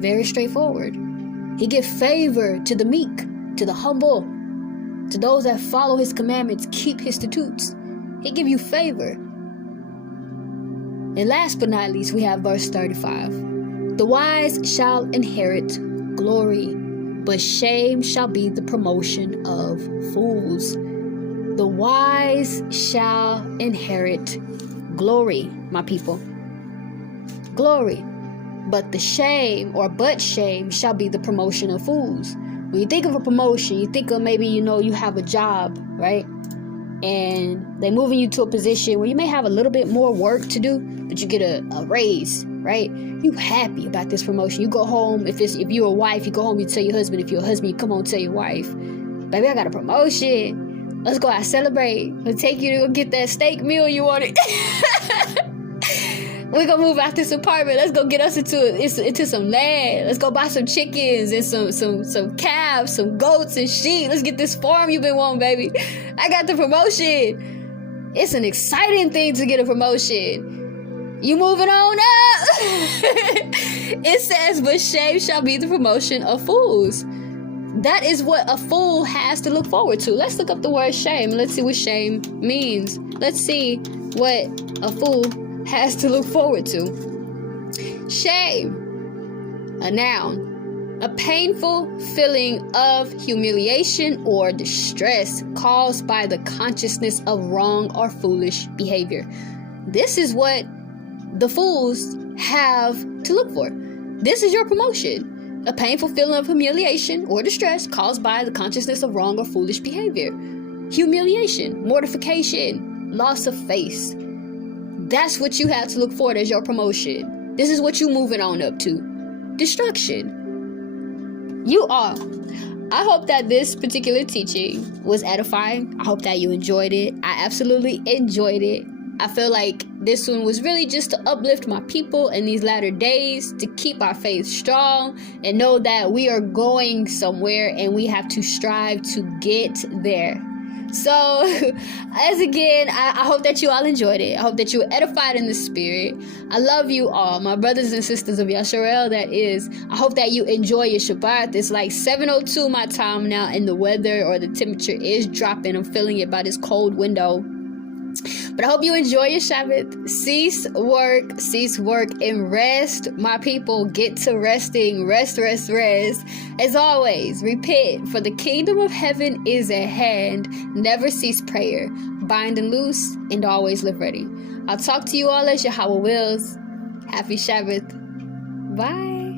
Very straightforward. He give favor to the meek, to the humble, to those that follow his commandments, keep his statutes. He give you favor. And last but not least, we have verse 35. The wise shall inherit glory, but shame shall be the promotion of fools. The wise shall inherit glory, my people. Glory. But shame shall be the promotion of fools. When you think of a promotion, you think of maybe, you have a job, right? And they're moving you to a position where you may have a little bit more work to do, but you get a raise, right? You happy about this promotion. You go home, if you're a wife, you go home, you tell your husband. If you're a husband, you come home and tell your wife, baby, I got a promotion. Let's go out and celebrate. I'll take you to go get that steak meal you wanted. We're gonna move out this apartment. Let's go get us into some land. Let's go buy some chickens and some calves, some goats and sheep. Let's get this farm you've been wanting, baby. I got the promotion. It's an exciting thing to get a promotion. You moving on up. It says, but shame shall be the promotion of fools. That is what a fool has to look forward to. Let's look up the word shame. Let's see what shame means. Let's see what a fool has to look forward to. Shame, a noun, a painful feeling of humiliation or distress caused by the consciousness of wrong or foolish behavior. This is what the fools have to look for. This is your promotion. A painful feeling of humiliation or distress caused by the consciousness of wrong or foolish behavior. Humiliation, mortification, loss of face. That's what you have to look for as your promotion. This is what you're moving on up to. Destruction. You are. I hope that this particular teaching was edifying. I hope that you enjoyed it. I absolutely enjoyed it. I feel like this one was really just to uplift my people in these latter days, to keep our faith strong and know that we are going somewhere and we have to strive to get there. So, as again, I hope that you all enjoyed it. I hope that you were edified in the spirit. I love you all, my brothers and sisters of YasharaAL, that is. I hope that you enjoy your Shabbat. It's like 7:02 my time now, and the weather or the temperature is dropping. I'm feeling it by this cold window. But I hope you enjoy your Shabbat. Cease work, and rest, my people. Get to resting. Rest. As always, repent, for the kingdom of heaven is at hand. Never cease prayer. Bind and loose, and always live ready. I'll talk to you all as Yahweh wills. Happy Shabbat. Bye.